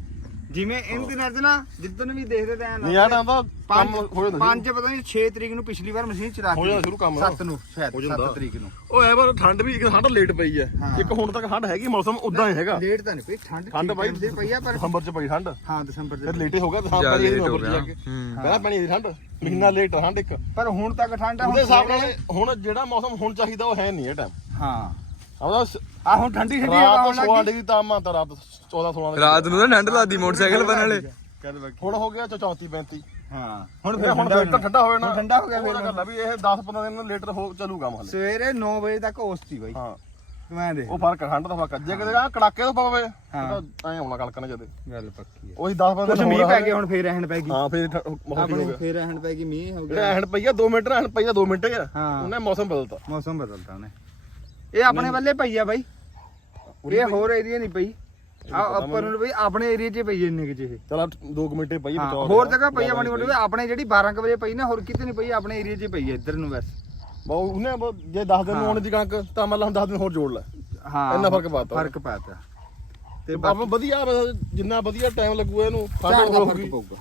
ਜਿਵੇਂ ਇਹਨਾਂ ਦਿਨਾਂ 'ਚ ਨਾ ਜਿੱਦਣ ਵੀ ਦੇਖਦੇ ਤਾਂ ਨਹੀਂ ਆ ਟਾਈਮ ਤਾਂ ਕੰਮ ਪੰਜ ਹੋ ਜਾਂਦਾ ਪੰਜ ਪਤਾ ਨਹੀਂ 6 ਤਰੀਕ ਨੂੰ ਪਿਛਲੀ ਵਾਰ ਮਸ਼ੀਨ ਚਲਾ ਹੋ ਜਾਂਦਾ ਸ਼ੁਰੂ ਕੰਮ। 7 ਨੂੰ ਸ਼ਾਇਦ ਹੋ ਜਾਂਦਾ। 7 ਤਰੀਕ ਨੂੰ। ਉਹ ਐ ਵਾਰ ਠੰਡ ਵੀ ਇੱਕ ਠੰਡ ਲੇਟ ਪਈ ਐ। ਇੱਕ ਹੁਣ ਤੱਕ ਠੰਡ ਹੈਗੀ ਮੌਸਮ ਉਦਾਂ ਹੀ ਹੈਗਾ। ਲੇਟ ਤਾਂ ਨਹੀਂ ਪਈ ਠੰਡ ਠੰਡ ਤੇ ਪਈ ਆ ਪਰ ਦਸੰਬਰ ਚ ਪਈ ਠੰਡ। ਹਾਂ ਦਸੰਬਰ ਫਿਰ ਦੇ ਲੇਟੇ ਹੋ ਗਿਆ ਦਸੰਬਰ ਹੋ ਨਵੰਬਰ ਚ ਗਿਆ। ਜਾ ਕੇ। ਹੂੰ। ਪਹਿਲਾਂ ਪੈਣੀ ਸੀ ਠੰਡ ਮਹੀਨਾ ਲੇਟ ਠੰਡ ਇੱਕ। ਪਰ ਹੁਣ ਤੱਕ ਠੰਡ ਨਾਲ ਹੁਣ ਜਿਹੜਾ ਮੌਸਮ ਹੁਣ ਚਾਹੀਦਾ ਉਹ ਹੈ ਨਹੀਂ ਇਹ ਟਾਈਮ ਹਾਂ। ਆਉਂਦਾ ਆ ਹੁਣ ਠੰਡੀ ਠੰਡੀ ਹਵਾ ਰਾਤ ਆਉਣ 16 ਲੱਗੀ ਡਿਗਰੀ ਤਾਪਮਾਨ ਤਾਂ ਰਾਤ 14 16 ਰਾਤ ਨੂੰ ਤਾਂ ਠੰਡ ਲੱਗਦੀ ਮੋਟਰਸਾਈਕਲ ਪਰ ਨਾਲੇ ਕਦ ਬਾਕੀ। ਹੁਣ ਹੋ ਗਿਆ 34 35 ਹਾਂ। ਹੁਣ ਫਿਰ ਹੁਣ ਫਿਰ ਤਾਂ ਠੰਡਾ ਹੋ ਜਾਣਾ ਹੁਣ ਠੰਡਾ ਹੋ ਗਿਆ ਫਿਰ ਫਿਰ। ਗੱਲ ਆ ਵੀ ਇਹ 10 15 ਦਿਨ ਲੇਟਰ ਹੋ ਚੱਲੂਗਾ ਮਹਲੇ। ਸਵੇਰੇ 9 ਵਜੇ ਤੱਕ ਔਸਤੀ ਬਾਈ। ਹਾਂ। ਮੈਂ ਦੇਖ ਉਹ ਫ਼ਰਕ ਆ, ਠੰਡ ਦਾ ਫ਼ਰਕ ਆ। ਜੇ ਕਿਤੇ ਆ ਕੜਾਕੇ ਤੋਂ ਪਵੇ ਹਾਂ। ਤਾਂ ਐ ਆਉਣਾ ਕਲਕਣਾ ਜਦੇ। ਗੱਲ ਪੱਕੀ ਹੈ ਉਹੀ 10 15 ਕੁਛ ਦਿਨ ਮੀਂਹ ਹੋਰ ਪੈ ਗਿਆ ਹੁਣ ਫੇਰ ਰਹਿਣ ਪੈ ਗਈ। ਹਾਂ ਫਿਰ ਠ- ਮੌਸਮ ਠੀਕ ਹੋ ਆਪਣੇ ਗਿਆ। ਫੇਰ ਰਹਿਣ ਪੈ ਗਈ ਮੀਂਹ ਹੋ ਜਿਹੜਾ ਗਿਆ ਐਹਣ ਪਈਆ 2 ਮਿੰਟ ਐਹਣ ਪਈਆ 2 ਮਿੰਟ। ਆ ਹਾਂ। ਉਹਨੇ ਮੌਸਮ ਬਦਲਤਾ। ਮੌਸਮ ਬਦਲਦਾ ਉਹਨੇ। ਇਹ ਆਪਣੇ ਵੱਲੇ ਪਈ ਆ ਬਾਈ। ਇਹ ਹੋਰ ਏਰੀਆ ਨਹੀਂ ਪਈ। ਆ ਉੱਪਰ ਨੂੰ ਬਈ ਆਪਣੇ ਏਰੀਆ 'ਚ ਪਈ ਇੰਨੇ ਕਿ ਜਿਹੇ। ਚਲ 2 ਮਿੰਟੇ ਪਈ ਬਚਾਓ ਹੋਰ ਜਗ੍ਹਾ ਪਈ ਆ ਬਣੀ ਬਣੀ ਆਪਣੇ ਜਿਹੜੀ 12 ਕੁ ਵਜੇ ਪਈ ਨਾ ਹੋਰ ਕਿਤੇ ਨਹੀਂ ਪਈ ਆਪਣੇ ਏਰੀਆ 'ਚ ਪਈ ਆ ਇੱਧਰ ਨੂੰ ਬਸ। ਬਹੁ ਉਹਨੇ ਜੇ 10 ਦਿਨ ਨੂੰ ਆਉਣ ਦੀ ਕਣਕ ਤਾਂ ਮਤਲਬ ਹੁਣ 10 ਦਿਨ ਹੋਰ ਜੋੜ ਲੈ। ਹਾਂ ਇੰਨਾ ਫ਼ਰਕ ਪਾਤਾ ਫ਼ਰਕ ਪਾਤਾ। ਤੇ ਆਪਾਂ ਵਧੀਆ ਜਿੰਨਾ ਵਧੀਆ ਟਾਈਮ ਲੱਗੂਗਾ ਇਹਨੂੰ ਫ਼ਰਕ ਪਊਗਾ।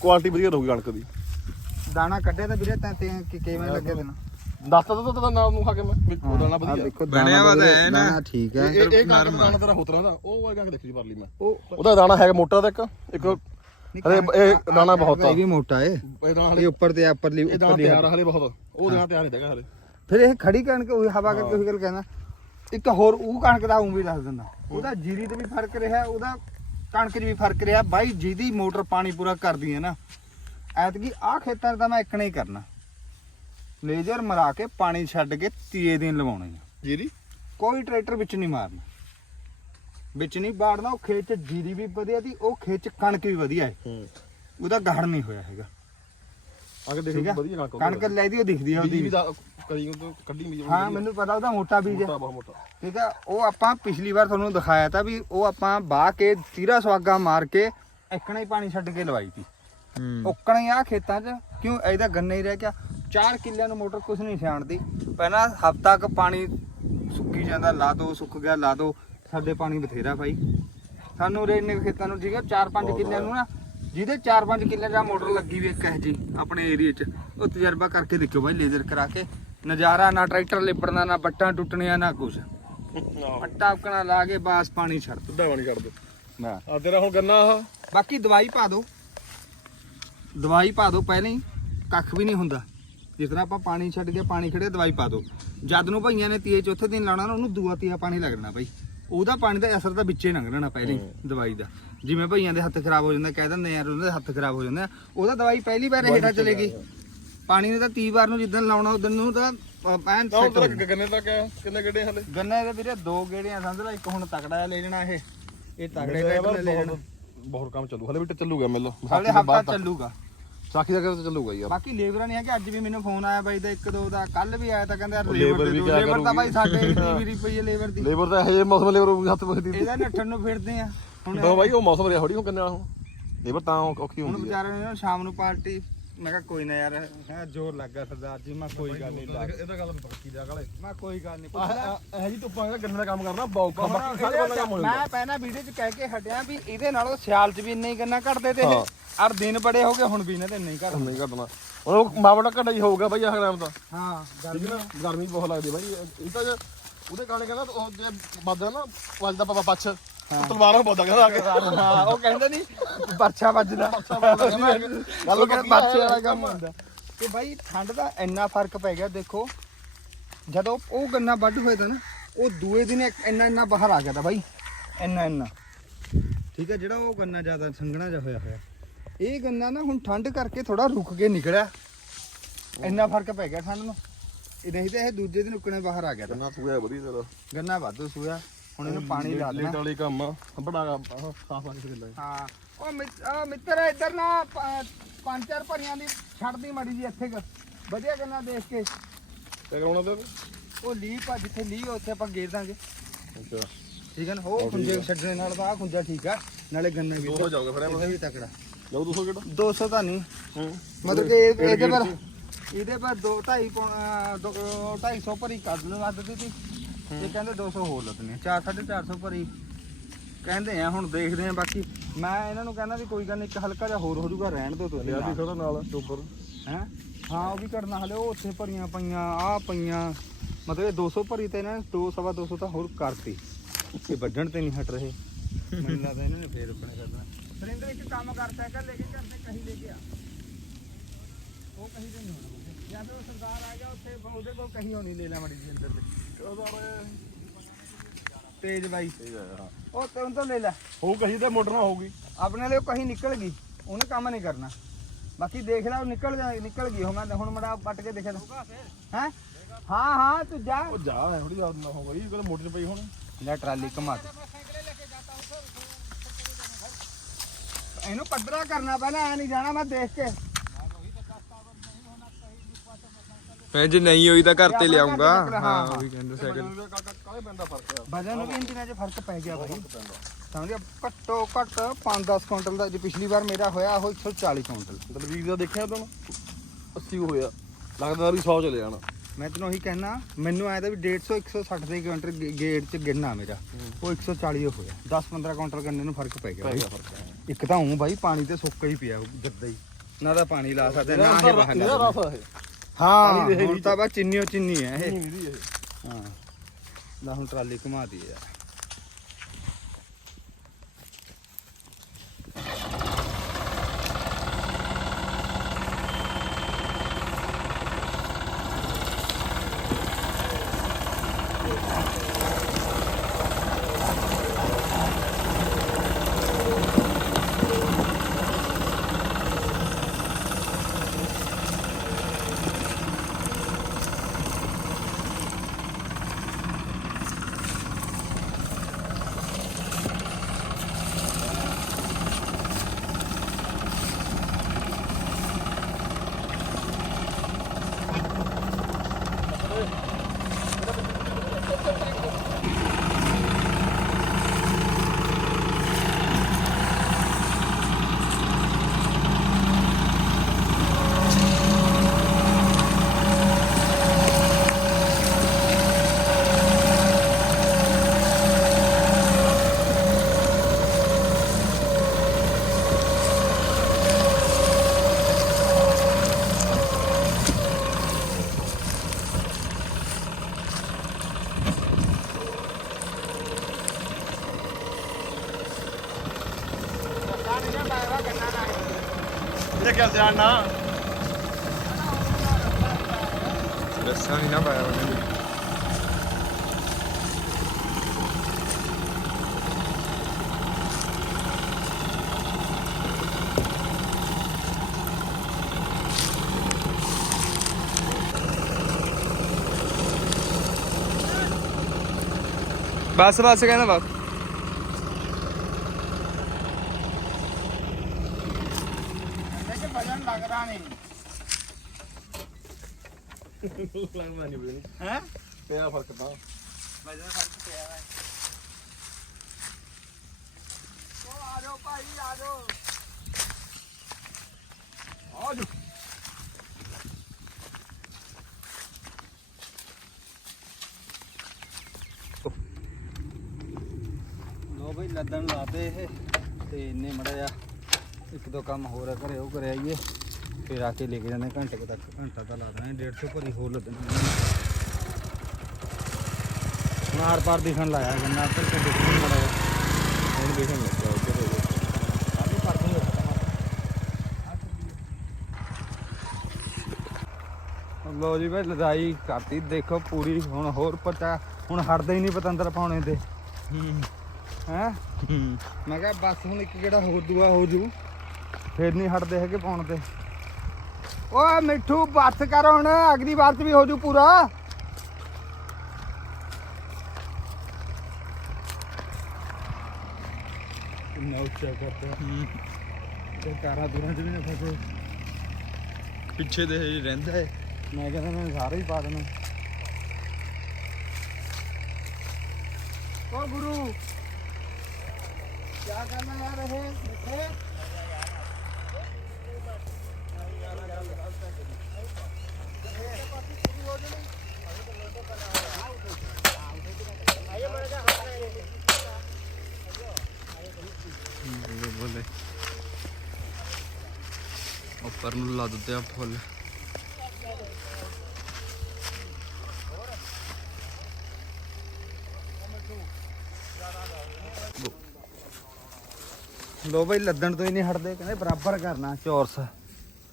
ਕੁਆਲਿਟੀ ਵਧੀਆ ਰਹੂਗੀ ਕਣਕ ਦੀ। ਦਾਣਾ ਕੱਢਿਆ ਤਾਂ ਵੀਰੇ ਤਾਂ ਕਿਵੇਂ ਲੱਗਿਆ ਤੈਨੂੰ? ਦੱਸਤਾ ਤਾਂ ਤਾਂ ਨਾਮ ਨੂੰ ਖਾ ਕੇ ਮੈਂ ਵੀ ਉਹ ਦਾਣਾ ਵਧੀਆ। ਬਣਿਆ ਵਾ ਤਾਂ ਐਨ। ਦਾਣਾ ਠੀਕ ਹੈ। ਇਹ ਇਹ ਦਾ ਦਾਣਾ। ਤੇਰਾ ਹੋਤਰਾ ਦਾ ਉਹ ਵਾਲੀ ਕਣਕ ਦੇਖੀ ਪਰ ਲਈ ਮੈਂ। ਉਹ ਉਹਦਾ ਦਾਣਾ ਹੈਗਾ ਮੋਟਾ ਤੇ ਇੱਕ ਇੱਕ ਹਲੇ ਇਹ ਦਾਣਾ ਬਹੁਤ ਆ। ਇਹ ਵੀ ਮੋਟਾ ਏ ਇਹ ਦਾਣਾ ਹਲੇ ਇਹ ਉੱਪਰ ਤੇ ਉੱਪਰ ਲਈ ਇਹ ਦਾਣਾ ਉੱਪਰ ਤਿਆਰ ਆ ਹਲੇ ਬਹੁਤ। ਉਹ ਦਾਣਾ ਤਿਆਰ ਨਹੀਂ ਹੈਗਾ ਹਲੇ। ਫਿਰ ਇਹ ਖੜੀ ਕਣਕ ਉਹੀ ਹਵਾ ਕਰਕੇ ਉਹੀ ਗੱਲ ਕਹਿੰਦਾ। ਇੱਕ ਹੋਰ ਉਹ ਕਣਕ ਦਾ ਉਂ ਵੀ ਦੱਸ ਦਿੰਦਾ। ਉਹਦਾ ਜੀਰੀ ਤੇ ਵੀ ਫ਼ਰਕ ਰਿਹਾ ਉਹਦਾ ਕਣਕ 'ਚ ਵੀ ਫ਼ਰਕ ਰਿਹਾ। ਬਾਈ ਜਿਹਦੀ ਮੋਟਰ ਪਾਣੀ ਪੂਰਾ ਕਰਦੀ ਹੈ ਨਾ। ਐਤਕੀ ਆਹ ਖੇਤਾਂ 'ਚ ਤਾਂ ਮੈਂ ਇੱਕ ਨਹੀਂ ਕਰਨਾ। ਲੇਜ਼ਰ ਮਰਾ ਕੇ ਪਾਣੀ ਛੱਡ ਕੇ ਤੀਏ ਦਿਨ ਲਵਾਉਣੇ ਆ। ਜੀਰੀ? ਕੋਈ ਟਰੈਕਟਰ ਵਿੱਚ ਨਹੀਂ ਮਾਰਨਾ। ਵਿੱਚ ਨਹੀਂ ਬਾੜਨਾ ਉਹ ਖੇਤ 'ਚ ਜੀਰੀ ਵੀ ਵਧੀਆ ਦੀ ਉਹ ਖੇਤ 'ਚ ਕਣਕ ਵੀ ਵਧੀਆ ਹੈ। ਹੂੰ। ਉਹਦਾ ਗਾੜ ਨਹੀਂ ਹੋਇਆ ਹੈਗਾ। ਆਗੇ ਠੀਕ ਦੇਖੋ ਵਧੀਆ ਕਣਕ ਕਣਕ ਲੈਦੀ ਉਹ ਦਿਖਦੀ ਆ ਉਹਦੀ ਵੀ ਦਾ ਕਰੀ ਉਹ ਕੱਢੀ ਵੀ ਹਾਂ ਮੈਨੂੰ ਪਤਾ ਉਹਦਾ ਮੋਟਾ ਬੀਜ ਹੈ। ਮੋਟਾ ਬਹੁਤ ਮੋਟਾ। ਠੀਕ ਆ? ਉਹ ਆਪਾਂ ਪਿਛਲੀ ਵਾਰ ਤੁਹਾਨੂੰ ਦਿਖਾਇਆ ਤਾਂ ਵੀ ਉਹ ਆਪਾਂ ਬਾਹ ਕੇ ਤੀਰਾ ਸਵਾਗਾ ਮਾਰ ਕੇ ਇੱਕਣਾ ਹੀ ਪਾਣੀ ਛੱਡ ਕੇ ਲਵਾਈ ਤੀ ਹੂੰ। ਉੱਕਣਾ ਹੀ ਆ ਖੇਤਾਂ 'ਚ ਕਿਉਂ? ਇਹਦਾ ਗੰਨੇ ਹੀ ਰਹਿ ਗਿਆ। 4 ਕਿੱਲਿਆਂ ਨੂੰ ਮੋਟਰ ਕੁਝ ਨਹੀਂ ਸਿਆਣਦੀ। ਪਹਿਲਾਂ ਹਫ਼ਤਾ ਕ ਪਾਣੀ ਸੁੱਕੀ ਜਾਂਦਾ ਲਾ ਦੋ ਸੁੱਕ ਗਿਆ ਲਾ ਦੋ। ਸਾਡੇ ਪਾਣੀ ਬਥੇਰਾ ਭਾਈ। ਸਾਨੂੰ ਰੇਨੇ ਖੇਤਾਂ ਨੂੰ ਠੀਕ ਆ 4-5 ਕਿੱਲਿਆਂ ਨੂੰ ਨਾ ਜਿਹਦੇ 4-5 ਕਿੱਲੇ ਦਾ ਮੋਟਰ ਲੱਗੀ ਵੀ ਇੱਕ ਹੈ ਜੀ ਆਪਣੇ ਏਰੀਏ 'ਚ। ਉਹ ਤਜਰਬਾ ਕਰਕੇ ਦੇਖਿਓ ਭਾਈ ਲੇਜ਼ਰ ਕਰਾ ਕੇ। ਨਜ਼ਾਰਾ ਨਾ ਟਰੈਕਟਰ ਲਿਪੜਨਾ ਨਾ ਬੱਟਾਂ ਟੁੱਟਣੀਆਂ ਨਾ ਕੁਝ ਅੱਟਾ ਉਕਣਾ ਲਾ ਕੇ ਬਾਸ ਪਾਣੀ ਛੱਡ ਸਿੱਧਾ ਪਾਣੀ ਛੱਡ ਦੇ। ਦੋ ਆ ਤੇਰਾ ਹੁਣ ਗੰਨਾ ਆ ਬਾਕੀ ਦਵਾਈ ਪਾ ਦਿਓ ਦਵਾਈ ਪਾ ਦਿਓ ਪਹਿਲਾਂ ਹੀ। ਕੱਖ ਵੀ ਨਹੀਂ ਹੁੰਦਾ। ਜਿਸ ਤਰ੍ਹਾਂ ਆਪਾਂ ਪਾਣੀ ਛੱਡ ਕੇ ਪਾਣੀ ਖੜੇ ਦਵਾਈ ਪਾ ਦਿਓ ਜਦ ਨੂੰ ਭਈਆਂ ਨੇ ਤੀਏ ਚੌਥੇ ਦਿਨ ਲਾਉਣਾ ਨਾ ਉਹਨੂੰ ਦੂਆ ਤੀਆ ਪਾਣੀ ਲੱਗਣਾ ਭਾਈ ਉਹਦਾ ਪਾਣੀ ਦਾ ਅਸਰ ਤਾਂ ਵਿੱਚੇ ਲੰਘਣਾ ਪਹਿਲਾਂ ਦਵਾਈ ਦਾ। ਜਿਵੇਂ ਭਈਆਂ ਦੇ ਹੱਥ ਖਰਾਬ ਹੋ ਜਾਂਦੇ ਕਹਿ ਦਿੰਦੇ ਯਾਰ ਉਹਨਾਂ ਦੇ ਹੱਥ ਖਰਾਬ ਹੋ ਜਾਂਦੇ ਆ। ਉਹਦਾ ਦਵਾਈ ਪਹਿਲੀ ਵਾਰ ਹੇਠਾਂ ਚਲੇਗੀ। ਪਾਣੀ ਨੇ ਤਾਂ 30 ਵਾਰ ਨੂੰ ਜਿੱਦਣ ਲਾਉਣਾ ਉਦੋਂ ਨੂੰ ਤਾਂ ਐਨ ਤਾਂ ਤੇਰਾ ਗੰਨੇ ਤੱਕ ਆ ਕਿੰਨੇ ਗੱਡੇ ਹਲੇ? ਗੰਨੇ ਦੇ ਵੀਰੇ ਦੋ ਗੇੜੀਆਂ ਸਮਝ ਲੈ ਇੱਕ ਹੁਣ ਤਕੜਾ ਲੈ ਜਾਣਾ ਇਹ। ਇਹ ਤਗੜੇ ਟਰੈਕਟਰ ਲੈ ਜਾਣਾ। ਬਹੁਤ ਕੰਮ ਚੱਲੂ ਹਲੇ ਵੀ ਚੱਲੂਗਾ ਮਿਲ ਹਾਲੇ ਹਫਤਾ ਚੱਲੂਗਾ। ਸਾਖੀ ਦਾ ਕਰ ਚੱਲੂਗਾ ਯਾਰ ਬਾਕੀ ਲੇਬਰਾਂ ਨਹੀਂ ਹੈ ਕਿ ਅੱਜ ਵੀ ਮੈਨੂੰ ਫੋਨ ਆਇਆ ਬਾਈ ਦਾ ਇੱਕ ਦੋ ਦਾ ਕੱਲ ਵੀ ਆਇਆ ਤਾਂ ਕਹਿੰਦੇ ਯਾਰ ਲੇਬਰ ਦੇ ਲੇਬਰ ਤਾਂ? ਬਾਈ ਸਾਡੇ ਇੱਥੇ ਵੀ ਰੁਪਈਏ ਲੇਬਰ ਦੀ। ਲੇਬਰ ਤਾਂ ਇਹ ਮੌਸਮ ਲੇਬਰ ਹੱਥ ਵਸਦੀ ਇਹਦਾ ਨੱਠਣ ਨੂੰ ਫਿਰਦੇ ਆ। ਹੁਣ ਬਾਈ ਉਹ ਮੌਸਮ ਰਿਆ ਹੌੜੀ ਹੁਣ ਕੰਨੇ ਹੁਣ ਲੇਬਰ ਤਾਂ ਔਖੀ ਹੁਣ ਹੁੰਦੀ ਹੈ ਵਿਚਾਰੇ ਨੇ ਸ਼ਾਮ ਨੂੰ ਪਾਰਟੀ ਮੈਂ ਕਿਹਾ ਕੋਈ ਨਾ ਯਾਰ। ਹੈ ਜ਼ੋਰ ਲੱਗਾ ਸਰਦਾਰ ਜੀ ਮੈਂ ਕੋਈ ਗੱਲ ਨਹੀਂ ਲਾ ਇਹਦਾ ਗੱਲ ਪੱਕੀ ਜਾ ਗਾਲੇ ਮੈਂ ਕੋਈ ਗੱਲ ਨਹੀਂ ਪੁੱਛਦਾ ਇਹ ਜੀ ਧੁੱਪਾਂ ਦਾ ਗੰਨੇ ਦਾ ਕੰਮ ਕਰਨਾ ਬੌਕਾ ਬਾਕੀ ਸਾਰੇ ਬੰਦਾ ਕੰਮ ਹੋ ਮੈਂ ਪਹਿਲਾਂ ਵੀਡੀਓ 'ਚ ਕਹਿ ਕੇ ਹਟਿਆ ਵੀ ਇਹਦੇ ਨਾਲੋਂ ਸਿਆਲ 'ਚ ਵੀ ਇੰਨੇ ਹੀ ਗੰਨਾ ਘਟਦੇ ਤੇ ਇਹ। ਅਰ ਦਿਨ ਬੜੇ ਹੋ ਗਏ ਹੁਣ ਵੀ ਇਹਨਾਂ ਦੇ ਨਹੀਂ ਘਟਦੇ ਨਹੀਂ ਘਟਣਾ। ਉਹ ਮਾਵੜਾ ਘਟਾ ਹੀ ਹੋਊਗਾ ਬਾਈ ਆਹ ਟਾਈਮ ਤਾਂ ਹਾਂ ਗਰਮੀ ਬਹੁਤ। ਲੱਗਦੀ ਬਾਈ। ਇਹ ਤਾਂ ਉਹਦੇ ਗਾਣੇ ਕਹਿੰਦਾ ਉਹ ਜੇ ਵੱਜਦਾ ਨਾ ਵੱਜਦਾ ਪਾਪਾ ਪੱਛ। ਤਲਵਾਰਾਂ ਬੋਦਾ ਕਹਿੰਦਾ ਆ ਕੇ। ਹਾਂ ਉਹ ਕਹਿੰਦੇ ਨਹੀਂ ਪਰਛਾ ਵੱਜਦਾ। ਗੱਲ ਪੱਕੀ ਪਰਛੇ। ਵਾਲਾ ਕੰਮ ਹੁੰਦਾ। ਤੇ ਬਾਈ ਠੰਡ ਦਾ ਇੰਨਾ ਫ਼ਰਕ ਪੈ ਗਿਆ ਦੇਖੋ। ਜਦੋਂ ਉਹ ਗੰਨਾ ਵੱਢ ਹੋਇਆ ਤਾਂ ਨਾ ਉਹ ਦੂਏ ਦਿਨ ਇੰਨਾ ਇੰਨਾ ਬਾਹਰ ਆ ਗਿਆ ਤਾਂ ਬਾਈ। ਇੰਨਾ ਇੰਨਾ। ਠੀਕ ਹੈ ਜਿਹੜਾ ਉਹ ਗੰਨਾ ਜ਼ਿਆਦਾ ਸੰਘਣਾ ਜਿਹਾ ਹੋਇਆ ਹੋਇਆ। ਇਹ ਗੰਨਾ ਨਾ ਹੁਣ ਠੰਡ ਕਰਕੇ ਥੋੜਾ ਰੁਕ ਕੇ ਨਿਕਲਿਆ। ਇੰਨਾ ਫ਼ਰਕ ਪੈ ਗਿਆ ਠੰਡ ਨੂੰ। ਇਹ ਨਹੀਂ ਤਾਂ ਇਹ ਦੂਜੇ ਦਿਨ ਉੱਕਣੇ ਬਾਹਰ ਆ ਗਿਆ ਕਿੰਨਾ ਸੂਆ ਵਧੀਆ ਤੇਰਾ। ਗੰਨਾ ਵਾਧੂ ਸੂਆ ਹੁਣ ਇਹਨੂੰ ਪਾਣੀ ਲਾ ਦੇਣਾ। ਲੇਟ ਵਾਲੀ ਕੰਮ ਆ। ਬੜਾ ਸਾਫ਼ ਪਾਣੀ ਤੇ ਲੈ ਹਾਂ। ਉਹ ਮਿੱਤ- ਮਿੱਤਰ ਇੱਧਰ ਨਾ ਪ- ਪੰਜ ਚਾਰ ਭਰੀਆਂ ਦੀ ਛੱਡਦੀ ਮੜੀ ਜੀ ਇੱਥੇ ਕੁ। ਵਧੀਆ ਗੰਨਾ ਦੇਖ ਕੇ। ਤੇ ਕਰਾਉਣਾ ਤੇ? ਉਹ ਲੀਹ ਪਾ ਜਿੱਥੇ ਲੀਹ ਉੱਥੇ ਆਪਾਂ ਗੇਰ ਦਾਂਗੇ। ਅੱਛਾ। ਠੀਕ ਹੈ ਨਾ? ਉਹ ਖੁੰਝੇ ਛੱਡਣੇ ਨਾਲ ਤਾਂ ਆ ਖੁੰਝਾ ਠੀਕ ਆ। ਨਾਲੇ ਗੰਨਾ ਵੀ 200 ਜਾਊਗਾ ਫਿਰ ਇਹਦਾ ਵੀ ਤਕੜਾ। ਜਾਊ 200 ਕਿਹੜਾ? 200 ਤਾਂ ਨਹੀਂ। ਹੂੰ। ਮਤਲਬ ਕਿ ਇਹ- ਇਹਦੇ ਪਰ ਇਹਦੇ ਪਰ 2 2.5 250 ਭਰੀ ਕੱਢ ਲਓ ਵੱਧ ਦਿੱਤੀ। ਇਹ ਕਹਿੰਦੇ 200 ਹੋਰ ਲੱਦਨੇ 4 450 ਭਰੀ। ਕਹਿੰਦੇ ਆ ਹੁਣ ਦੇਖਦੇ ਆ ਬਾਕੀ ਮੈਂ ਇਹਨਾਂ ਨੂੰ ਕਹਿੰਦਾ ਵੀ ਕੋਈ ਗੱਲ ਨਹੀਂ ਇੱਕ ਹਲਕਾ ਜਿਹਾ ਹੋਰ ਹੋ ਜਾਊਗਾ ਰਹਿਣ ਦਿਓ ਤੁਸੀਂ। ਲਿਆ। ਦੀ ਖੜਾ ਨਾਲ ਉੱਪਰ। ਹੈਂ? ਹਾਂ ਉਹ ਵੀ ਕਰਨਾ ਹਲੇ ਉਹ ਉੱਥੇ ਭਰੀਆਂ ਪਈਆਂ ਆ ਪਈਆਂ। ਮਤਲਬ ਇਹ 200 ਭਰੀ ਤੇ ਇਹਨਾਂ ਨੇ 2 ਸਵਾ 200 ਤਾਂ ਹੋਰ ਕਰਤੀ। ਇਹ ਵੱਢਣ ਤੇ ਨਹੀਂ ਹਟ ਰਹੇ। ਮੈਨੂੰ ਲੱਗਦਾ ਇਹਨਾਂ ਨੇ ਫੇਰ ਆਪਣੇ ਕਰਨਾ। ਸਰਿੰਦਰ ਇੱਕ ਕੰਮ ਕਰ ਸਾਈਕਲ ਲੈ ਕੇ ਘਰ ਤੇ ਕਹੀ ਲੈ ਕੇ ਆ? ਉਹ ਕਹੀ ਤੇ ਨਹੀਂ ਹੋਣਾ। ਜਾਂ ਫਿਰ ਉਹ ਸਰਦਾਰ ਆ ਗਿਆ ਉੱਥੇ ਉਹਦੇ ਕੋਲ ਕਹੀ ਹੋਣੀ ਲੈ ਲੈ ਮੜੀ ਜੀ ਅੰਦਰ ਤੇ। ਤੇਜ ਬਾਈ। ਉਹ ਤੈਨੂੰ ਤਾਂ ਲੈ ਲੈ। ਹੋ ਕਹੀ ਤੇ ਮੋਟਰ ਨਾ ਹੋਊਗੀ ਆਪਣੇ ਲਈ ਉਹ ਕਹੀ ਨਿਕਲ ਗਈ। ਉਹਨੇ ਕੰਮ ਨਹੀਂ ਕਰਨਾ। ਬਾਕੀ ਦੇਖ ਲੈ ਉਹ ਨਿਕਲ ਜਾ ਨਿਕਲ ਗਈ। ਉਹ ਮੈਂ ਹੁਣ ਮੜਾ ਪੱਟ ਕੇ ਦੇਖਿਆ ਹੈ? ਹਾਂ ਹਾਂ ਤੂੰ ਜਾ। ਉਹ ਜਾ ਐ ਥੋੜੀ ਯਾਦ ਨਾ ਹੋ ਗਈ। ਕਦੇ ਮੋਟਰ 'ਚ ਪਈ ਹੁਣ। ਲੈ ਟਰਾਲੀ ਘਮਾ ਦੇ ਇਹਨੂੰ ਪੱਧਰਾ ਕਰਨਾ ਪਹਿਲਾਂ ਐ ਨਹੀਂ ਜਾਣਾ ਮੈਂ ਦੇਖ ਕੇ। ਮੈਂ ਜੇ ਨਹੀਂ ਹੋਈ ਤਾਂ ਘਰ ਤੇ ਲਿਆਉਂਗਾ। ਤੇ ਹਾਂ ਉਹ ਵੀ ਕਹਿੰਦੇ ਸਾਈਕਲ। ਕਾਹਦੇ ਪੈਂਦਾ ਫ਼ਰਕ ਆ? ਵਜਨ ਵੀ ਇੰਜਨਾਂ 'ਚ ਫ਼ਰਕ ਪੈ ਗਿਆ ਭਾਈ ਸਮਝਿਆ ਘੱਟੋ ਘੱਟ 5-10 ਕੁਇੰਟਲ ਦਾ ਜੇ ਪਿਛਲੀ ਵਾਰ ਮੇਰਾ ਹੋਇਆ ਉਹ 140 ਕੁਇੰਟਲ। ਦਲਵੀਰ ਦਾ ਦੇਖਿਆ ਤੈਨੂੰ 80 ਹੋਇਆ। ਲੱਗਦਾ ਵੀ 100 ਚਲੇ ਜਾਣਾ। ਮੈਂ ਤੈਨੂੰ ਉਹੀ ਕਹਿਣਾ ਮੈਨੂੰ ਆਇਆ ਤਾਂ ਵੀ 150 160 ਦੇ ਕੁਇੰਟਲ ਗੇਟ 'ਚ ਗਿਰਨਾ ਮੇਰਾ। ਉਹ 140 ਓ ਹੋਇਆ। 10-15 ਕੁਇੰਟਲ ਗੰਨੇ ਨੂੰ ਫ਼ਰਕ ਪੈ ਗਿਆ ਬਾਈ। ਇੱਕ ਤਾਂ ਹੂੰ ਬਾਈ ਪਾਣੀ ਤੇ ਸੁੱਕਾ ਹੀ ਪਿਆ ਜੱਦਾ ਹੀ। ਨਾ ਦਾ ਪਾਣੀ ਲਾ ਸਕਦੇ ਨਾ ਇਹ ਬਾਹਰ ਲਾ ਹਾਂ ਹੁਣ। ਤਾਂ ਬਸ ਚਿੰਨੀਓ ਚਿੰਨੀ ਹੈ ਇਹ। ਹਾਂ। ਲੈ ਹੁਣ ਟਰਾਲੀ ਘੁਮਾ ਦੀ ਯਾਰ ਇਹ ਕਿਆ ਸਿਆਣਾ ਰੱਸਾ ਨਹੀਂ ਨਾ ਪਾਇਆ ਉਹਨੇ ਵੀ। ਬਸ ਬਸ ਕਹਿੰਦਾ ਬਸ ਕਿ ਵਜਨ ਲੱਗਦਾ ਨਹੀਂ ਲੱਗਦਾ ਨਹੀਂ ਬਈ ਹੈ? ਪਿਆ ਫ਼ਰਕ ਤਾਂ। ਵਜਨ ਫ਼ਰਕ ਪਿਆ ਹੈ ਉਹ ਆ ਜਾਓ ਭਾਈ ਆ ਜਾਓ। ਆ ਜਾਓ। ਲੋ ਬਈ ਲੱਦਣ ਲਾਤੇ ਇਹ ਤੇ ਇੰਨੇ ਮੜਾ ਜਾ ਇੱਕ ਦੋ ਕੰਮ ਹੋਰ ਘਰੇ ਉਹ ਕਰ ਆਈਏ ਫਿਰ ਆ ਕੇ ਲੈ ਕੇ ਜਾਂਦੇ, ਘੰਟੇ ਕੁ ਤੱਕ, ਘੰਟਾ ਤਾਂ ਲਾ ਦੇਣਾ 150 ਭਰੀ ਹੋਰ ਲੱਦਣੀ ਹੁਣ ਆਰ ਪਾਰ ਦਿਖਣ ਲਾਇਆ ਗੰਨਾ ਇੱਧਰ ਤੇ ਦਿਖਣ ਮੜਾ ਹੁਣ ਦੇਖਣ ਲੱਗਾ ਉਧਰ। ਕਾਫੀ ਫ਼ਰਕ ਨਹੀਂ ਹੋਇਆ। ਲੋ ਜੀ ਭਾਈ ਲਦਾਈ ਕਰਤੀ। ਦੇਖੋ ਪੂਰੀ ਹੁਣ ਹੋਰ ਪਤਾ, ਹੁਣ ਹਟਦਾ ਹੀ ਨਹੀਂ ਪਤੰਦਰ ਪਾਉਣੇ ਤੇ। ਹੈ? ਮੈਂ ਕਿਹਾ ਬਸ ਹੁਣ ਇੱਕ ਕਿਹੜਾ ਹੋਰ ਦੂਆ ਹੋ ਜੂ। ਫੇਰ ਨਹੀਂ ਹਟਦੇ ਹੈਗੇ ਪਾਉਣ ਤੇ। ਓਏ ਮਿੱਠੂ ਬੱਸ ਕਰ ਹੁਣ। ਅਗਲੀ ਵਾਰ ਚ ਵੀ ਹੋ ਜੂ ਪੂਰਾ। ਕਿੰਨਾ ਉੱਚਾ ਕਰਦਾ ਤੇ ਕਾਰਾਂ ਦੂਰਾਂ ਚ ਵੀ ਨਾ ਫਸੇ। ਪਿੱਛੇ ਦੇ ਹਜੇ ਰਹਿੰਦਾ ਹੈ। ਮੈਂ ਕਹਿੰਦਾ ਮੈਂ ਸਾਰੇ ਹੀ ਪਾ ਦੇਣਾ। ਓ ਗੁਰੂ ਕੀ ਕਰਨਾ ਯਾਰ ਇਹ? ਮਿੱਠੇ? ਉੱਪਰ ਨੂੰ ਲਾ ਦਿੱਤੇ ਆ ਫੁੱਲ। ਲੋ ਬਈ ਲੱਦਣ ਤੋਂ ਹੀ ਨਹੀਂ ਹਟਦੇ, ਕਹਿੰਦੇ ਬਰਾਬਰ ਕਰਨਾ ਚੌਰਸ।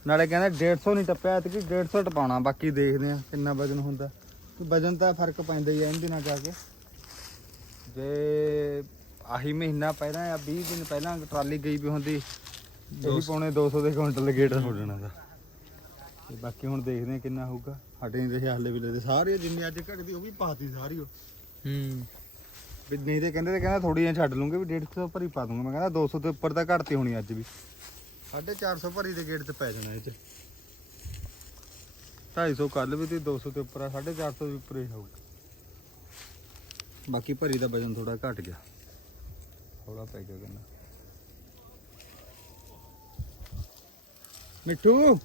ਨਾਲੇ ਕਹਿੰਦੇ 150 ਨਹੀਂ ਟੱਪਿਆ ਤੇ 150 ਟਪਾਉਣਾ, ਬਾਕੀ ਦੇਖਦੇ ਆ ਕਿੰਨਾ ਵਜਨ ਹੁੰਦਾ। ਵਜਨ ਤਾਂ ਫ਼ਰਕ ਪੈਂਦਾ ਹੀ ਆ ਇਹਦੇ ਨਾਲ ਜਾ ਕੇ। ਜੇ ਆਹੀ ਮਹੀਨਾ ਪਹਿਲਾਂ ਜਾਂ 20 ਦਿਨ ਪਹਿਲਾਂ ਟਰਾਲੀ ਗਈ ਵੀ ਹੁੰਦੀ ਇਹੀ ਪੌਣੇ 200 ਦੇ ਕੁਇੰਟਲ ਗੇਟ ਜਾਣਾ ਦਾ ਤੇ ਬਾਕੀ ਹੁਣ ਦੇਖਦੇ ਆ ਕਿੰਨਾ ਹੋਊਗਾ। ਸਾਡੇ ਨਹੀਂ ਤੇ ਹਾਲੇ ਵੀ ਲੈਦੇ ਸਾਰੇ ਜਿੰਨੀ ਅੱਜ ਘਟਦੀ ਉਹ ਵੀ ਪਾਤੀ ਸਾਰੀ ਉਹ। ਹੂੰ। ਵੀ ਨਹੀਂ ਤੇ ਕਹਿੰਦੇ ਤੇ ਕਹਿੰਦਾ ਥੋੜੀਆਂ ਛੱਡ ਲੂੰਗੇ ਵੀ 150 ਭਰੀ ਪਾ ਦੂੰਗਾ। ਮੈਂ ਕਹਿੰਦਾ 200 ਤੇ ਉੱਪਰ ਤਾਂ ਘਟਤੀ ਹੋਣੀ ਅੱਜ ਵੀ। 450 ਭਰੀ ਦੇ ਗੇਟ ਤੇ ਪੈ ਜਾਣਾ ਇਹ ਚ। 250 ਕੱਲ ਵੀ ਤੇ 200 ਤੇ ਉੱਪਰ ਆ 450 ਦੇ ਉੱਪਰ ਹੀ ਹੋਊਗਾ। ਬਾਕੀ ਭਰੀ ਦਾ ਵਜਨ ਥੋੜਾ ਘਟ ਗਿਆ। ਥੋੜਾ ਪੈ ਗਿਆ ਕਹਿੰਦਾ ਮਿੱਠੂ?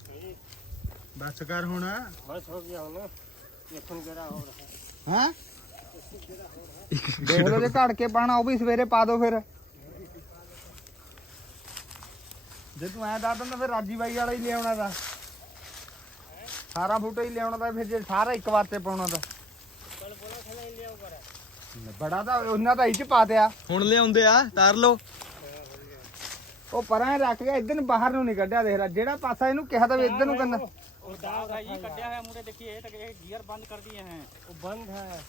ਬਸ ਕਰ ਹੁਣ। ਬਸ ਹੋ ਗਿਆ ਹੁਣ। ਦੇਖਣ ਕਿਹੜਾ ਹੋ ਰਿਹਾ। ਹਾਂ? ਦੇਖ ਲਓ ਜੇ ਘੜ ਕੇ ਪਾਣਾ ਉਹ ਵੀ ਸਵੇਰੇ ਪਾ ਦਿਓ ਫਿਰ। ਜੇ ਤੂੰ ਐਂ ਦੱਸ ਦਿੰਦਾ ਫਿਰ ਰਾਜੀ ਬਾਈ ਵਾਲਾ ਹੀ ਲਿਆਉਣਾ ਦਾ ਸਾਰਾ ਫੁੱਟ ਹੀ ਲਿਆਉਣਾ ਦਾ ਫਿਰ ਜੇ ਸਾਰਾ ਇੱਕ ਵਾਰ ਤੇ ਪਾਉਣਾ ਦਾ ਬੜਾ ਤਾਂ ਉਹਨਾਂ ਦਾ ਹੀ ਚ ਪਾ ਦਿਆ। ਹੁਣ ਲਿਆਉਂਦੇ ਆ ਤਾਰ ਲੋ ਉਹ ਪਰਾਂ ਰੱਖ ਕੇ ਇੱਧਰ ਨੂੰ ਬਾਹਰ ਨੂੰ ਨਹੀਂ ਕੱਢਿਆ ਦੇਖ ਲੈ ਜਿਹੜਾ ਪਾਸਾ ਇਹਨੂੰ ਕਿਹਾ ਤਾਂ ਵੀ ਇੱਧਰ ਨੂੰ ਕਰਨਾ और दाग है ये कटिया है मुझे देखिए ये तक ये गियर बंद कर दिए हैं ਉਹ ਬੰਦ ਹੈ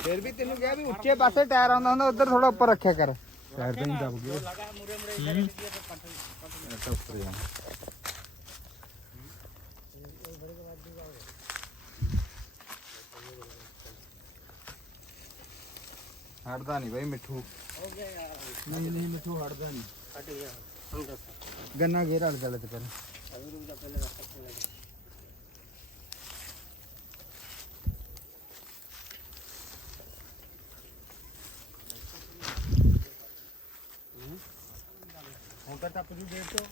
ਫਿਰ ਵੀ ਤੈਨੂੰ ਕਿਹਾ ਵੀ ਉੱਚੇ ਪਾਸੇ ਟਾਇਰ ਆਉਂਦਾ ਹੁੰਦਾ ਉੱਧਰ ਥੋੜਾ ਉੱਪਰ ਰੱਖਿਆ ਕਰ ਟਾਇਰ ਤਾਂ ਨਹੀਂ ਦਬ ਗਿਆ लगा है मुड़े मुड़े इधर ही गियर पे कंट्रोल ਉੱਪਰ ਜਾਣਾ ਹਟਦਾ ਨਹੀਂ ਬਾਈ ਮਿੱਠੂ हो गया यार ਨਹੀਂ ਨਹੀਂ ਮਿੱਠੂ ਹਟਦਾ ਨਹੀਂ हट गया समझो सर ਗੰਨਾ ਘੇਰ ਹਟ ਗਲਤ ਕਰ अभी रुक जा पहले रख सकते हैं ਹੁਣ ਤਾਂ ਟੱਪ ਜੂ 150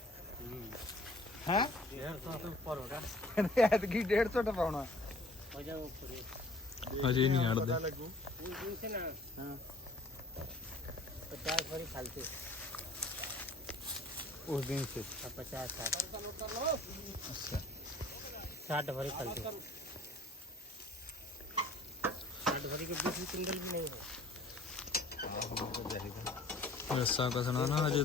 ਹੈ डेढ़ सौ से ऊपर होगा ਕਹਿੰਦੇ ਐਤਕੀ 150 ਟਪਾਉਣਾ हो जाओ ऊपर ये। ਹਜੇ ਨਹੀਂ ਹਟਦੇ उस दिन से ना ਹਾਂ पचास भरी फालतू उस दिन से पचास साठ अच्छा साठ भरी कर दो साठ भरी के बीस कुंडल भी नहीं है ऐसा कसना ना अजय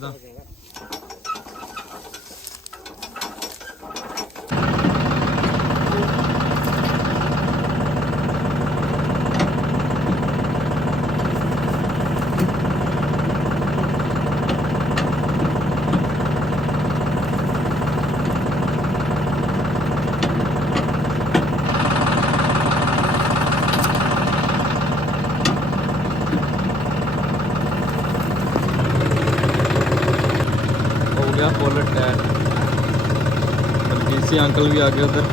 ਅੰਕਲ ਵੀ ਆ ਗਏ ਉਧਰ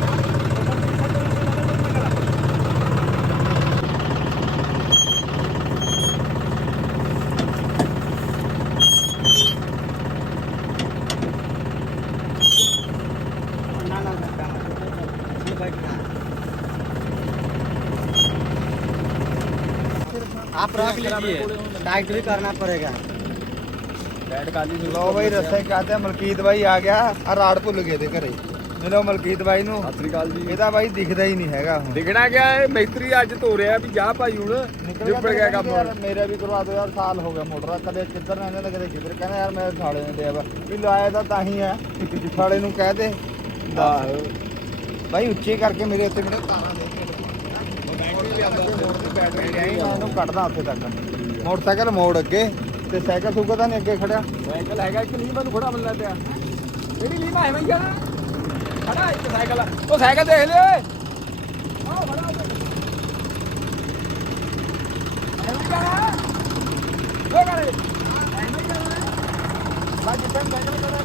आप रख लीजिए टाइट भी करना पड़ेगा ਬੈਠ ਕਾਲੀ ਲੋ ਬਈ ਰਸਤੇ ਕਾਤੇ ਮਲਕੀਤ ਬਾਈ ਆ ਗਿਆ ਆ ਰਾੜ ਭੁੱਲ ਗਏ ਤੇ ਘਰੇ ਮਿਲੋ ਮਲਕੀਤ ਬਾਈ ਨੂੰ। ਸਤਿ ਸ੍ਰੀ ਅਕਾਲ ਜੀ। ਇਹਦਾ ਬਾਈ ਦਿਖਦਾ ਹੀ ਨਹੀਂ ਹੈਗਾ ਹੁਣ। ਦਿਖਣਾ ਗਿਆ ਇਹ ਮੈਤਰੀ ਅੱਜ ਧੋ ਰਿਹਾ ਵੀ ਜਾ ਭਾਈ ਹੁਣ। ਨਿਬੜ ਗਿਆ ਕੰਮ ਯਾਰ ਮੇਰਾ ਵੀ ਕਰਵਾ ਦਿਓ ਯਾਰ ਸਾਲ ਹੋ ਗਿਆ ਮੋਟਰ ਕਦੇ ਕਿੱਧਰ ਰਹਿੰਦੇ ਤੇ ਕਦੇ ਕਿੱਧਰ ਕਹਿੰਦਾ ਯਾਰ ਮੇਰੇ ਸਾਲੇ ਨੇ ਲਿਆ ਵਾ ਵੀ ਲਾਇਆ ਤਾਂ ਤਾਂ ਹੀ ਹੈ ਸਾਲੇ ਨੂੰ ਕਹਿ ਦੇ। ਬਾਈ ਉੱਚੇ ਕਰਕੇ ਮੇਰੇ ਉੱਤੇ ਮੇਰੇ ਤਾਰਾਂ ਦੇ ਬੈਟਰੀ ਲਿਆਈ ਮੈਂ ਉਹਨੂੰ ਕੱਢਦਾ ਉੱਥੇ ਤੱਕ। ਮੋਟਰਸਾਈਕਲ ਮੋੜ ਅੱਗੇ ਤੇ ਸਾਈਕਲ ਸੁੱਕਾ ਤਾਂ ਨਹੀਂ ਅੱਗੇ ਖੜਿਆ। ਸਾਈਕਲ ਹੈਗਾ ਇੱਕ ਲੀਮਾ ਨੂੰ ਖੜਾ ਮਿਲਦਾ ਪਿਆ। ਕਿਹੜੀ ਲੀਮਾ ਹੈ ਭਈਆ ਖੜਾ ਇੱਕ ਸਾਈਕਲ। ਉਹ ਸਾਈਕਲ ਦੇਖ ਲਿਓ ਓਏ। ਆਹ ਖੜਾ। ਐਵੇਂ ਜਾਣਾ ਓਏ ਕਰੇ ਐਵੇਂ ਜਾਣਾ ਬਾਜੀ ਜਿੱਦਾਂ ਸਾਈਕਲ ਖੜਾ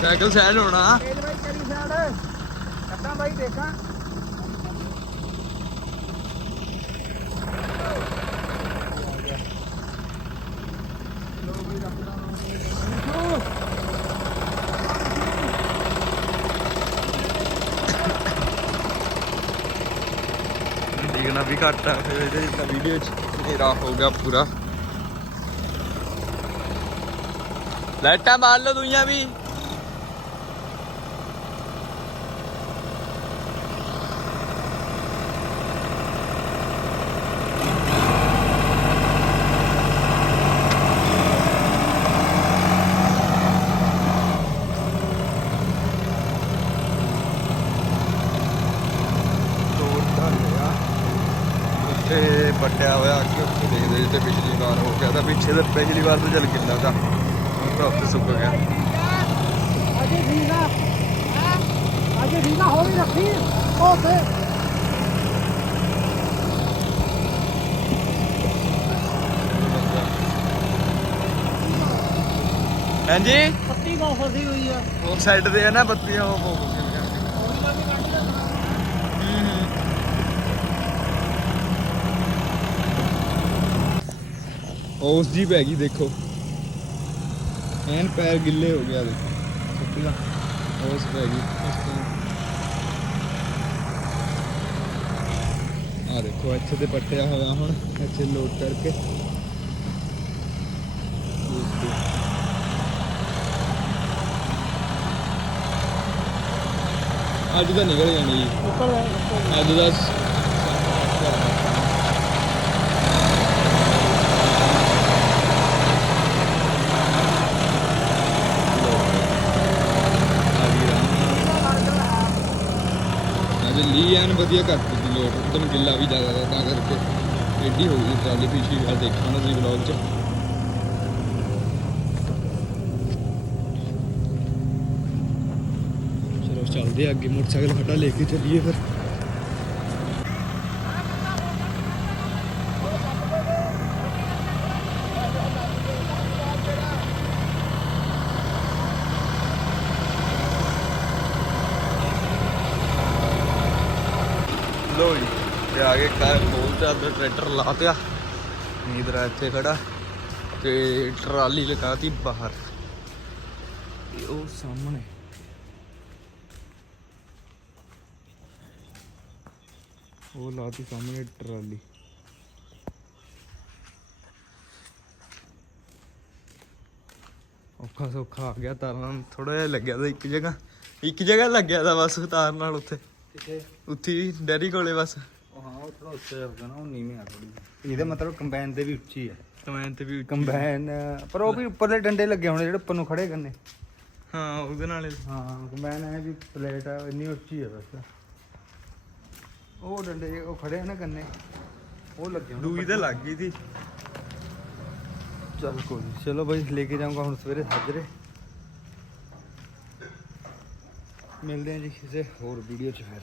ਸਾਈਕਲ ਸਾਈਡ ਹੋਣਾ। ਤੇਲ ਬਾਈ ਕਰੀ ਸਾਈਡ। ਕੱਟਾਂ ਬਾਈ ਦੇਖਾਂ। ਦਿਖਣਾ ਫਿਰ ਇਹਦੇ ਤਾਂ ਵੀਡੀਓ ਚ ਹਨੇਰਾ ਹੋ ਗਿਆ ਪੂਰਾ। ਲਾਈਟਾਂ ਮਾਰ ਲਓ ਦੁਨੀਆ ਵੀ ਤੋੜ ਕਰ ਲਿਆ ਉੱਥੇ ਪੱਟਿਆ ਹੋਇਆ ਕਿ ਉੱਥੇ ਦੇਖਦੇ ਜਿੱਥੇ ਪਿਛਲੀ ਵਾਰ ਹੋ ਗਿਆ ਤਾਂ ਪਿੱਛੇ ਤਾਂ ਪਿਛਲੀ ਵਾਰ ਤਾਂ ਚੱਲ ਕਿੰਨਾ ਦਾ ਹੁਣ ਤਾਂ ਉੱਥੇ ਸੁੱਕ ਗਿਆ। ਅਜੇ ਆ। ਅਜੇ ਠੀਕ ਆ ਹੌਲੀ ਰੱਖੀ। ਉੱਥੇ ਹਾਂਜੀ? ਪੱਤੀ ਬਹੁਤ ਫਸੀ ਹੋਈ ਆ। ਉਹ ਸਾਈਡ ਤੇ ਆ ਨਾ ਬੱਤੀਆਂ ਉਹ ਹੋ ਉਸ ਜੀ ਪੈ ਗਈ ਦੇਖੋ। ਐਨ ਪੈਰ ਗਿੱਲੇ ਹੋ ਗਿਆ ਦੇਖੋ। ਸੁੱਕੀਆਂ ਉਸ ਪੈ ਗਈ। ਆ ਦੇਖੋ ਇੱਥੇ ਤੇ ਪੱਟਿਆ ਹੋਇਆ ਹੁਣ। ਇੱਥੇ ਲੋਡ ਕਰਕੇ। ਅੱਜ ਤਾਂ ਨਿਕਲ ਜਾਣੀ। ਜੀ ਅੱਜ ਦਾ ਸ- ਅੱਜ ਲੀ ਐਨ ਵਧੀਆ ਕਰ ਦਿੱਤੀ ਲੋਡ ਉਦੋਂ ਗਿੱਲਾ ਵੀ ਜ਼ਿਆਦਾ ਤਾ ਤਾਂ ਕਰਕੇ ਐਡੀ ਹੋ ਗਈ ਟਰਾਲੀ ਪਿਛਲੀ ਵਾਰ ਦੇਖਿਆ ਨਾ ਤੁਸੀਂ ਵਲੌਗ 'ਚ। ਚਲੋ ਚੱਲਦੇ ਆ ਅੱਗੇ ਮੋਟਰਸਾਈਕਲ ਫਟਾ ਲੈ ਕੇ ਚੱਲੀਏ ਫਿਰ ਲੋ ਜੀ ਤੇ ਆ ਕੇ ਕਾਰ ਖੋਲ ਤੇ ਅੰਦਰ ਟਰੈਕਟਰ ਲਾ ਤਿਆ। ਨੀਂਦਰਾ ਇੱਥੇ ਖੜਾ। ਤੇ ਟਰਾਲੀ ਲਗਾਤੀ ਬਾਹਰ। ਤੇ ਉਹ ਸਾਹਮਣੇ। ਉਹ ਲਾਤੀ ਸਾਹਮਣੇ ਟਰਾਲੀ। ਔਖਾ ਸੌਖਾ ਆ ਗਿਆ ਤਾਰਾਂ ਥੋੜਾ ਜਿਹਾ ਲੱਗਿਆ ਤਾਂ ਇੱਕ ਜਗ੍ਹਾ। ਇੱਕ ਜਗ੍ਹਾ ਲੱਗਿਆ ਤਾਂ ਬਸ ਤਾਰ ਨਾਲ ਉੱਥੇ। ਉੱਥੇ ਡੈਰੀ ਕੋਲੇ ਬਸ। ਹਾਂ ਉਹ ਥੋੜਾ ਉੱਚਾ ਹੋ ਨਾ ਉਹ ਨੀਵੇਂ ਆ ਥੋੜੀ ਇਹਦਾ ਮਤਲਬ ਕੰਬਾਈਨ ਦੇ ਵੀ ਉੱਚੀ ਹੈ ਕਮੈਨ ਤੇ ਵੀ ਕੰਬਾਈਨ ਪਰ ਉਹ ਵੀ ਉੱਪਰਲੇ ਡੰਡੇ ਲੱਗੇ ਹੋਣੇ ਜਿਹੜੇ ਉੱਪਰ ਨੂੰ ਖੜੇ ਕਰਨੇ। ਹਾਂ ਉਹਦੇ ਨਾਲ ਹਾਂ। ਕੰਬਾਈਨ ਹੈ ਵੀ ਪਲੇਟ ਆ ਇੰਨੀ ਉੱਚੀ ਹੈ ਬਸ। ਉਹ ਡੰਡੇ ਉਹ ਖੜੇ ਆ ਨਾ ਕੰਨੇ ਉਹ ਲੱਗੇ ਹੋਣੇ ਦੂਈ ਤੇ ਲੱਗ ਗਈ ਸੀ ਚਲ ਕੋਈ ਨੀ। ਚਲੋ ਬਾਈ ਲੈ ਕੇ ਜਾਊਂਗਾ ਹੁਣ ਸਵੇਰੇ ਸਾਜਰੇ ਮਿਲਦੇ ਹਾਂ ਜੀ ਕਿਸੇ ਹੋਰ ਵੀਡੀਓ 'ਚ ਫਿਰ।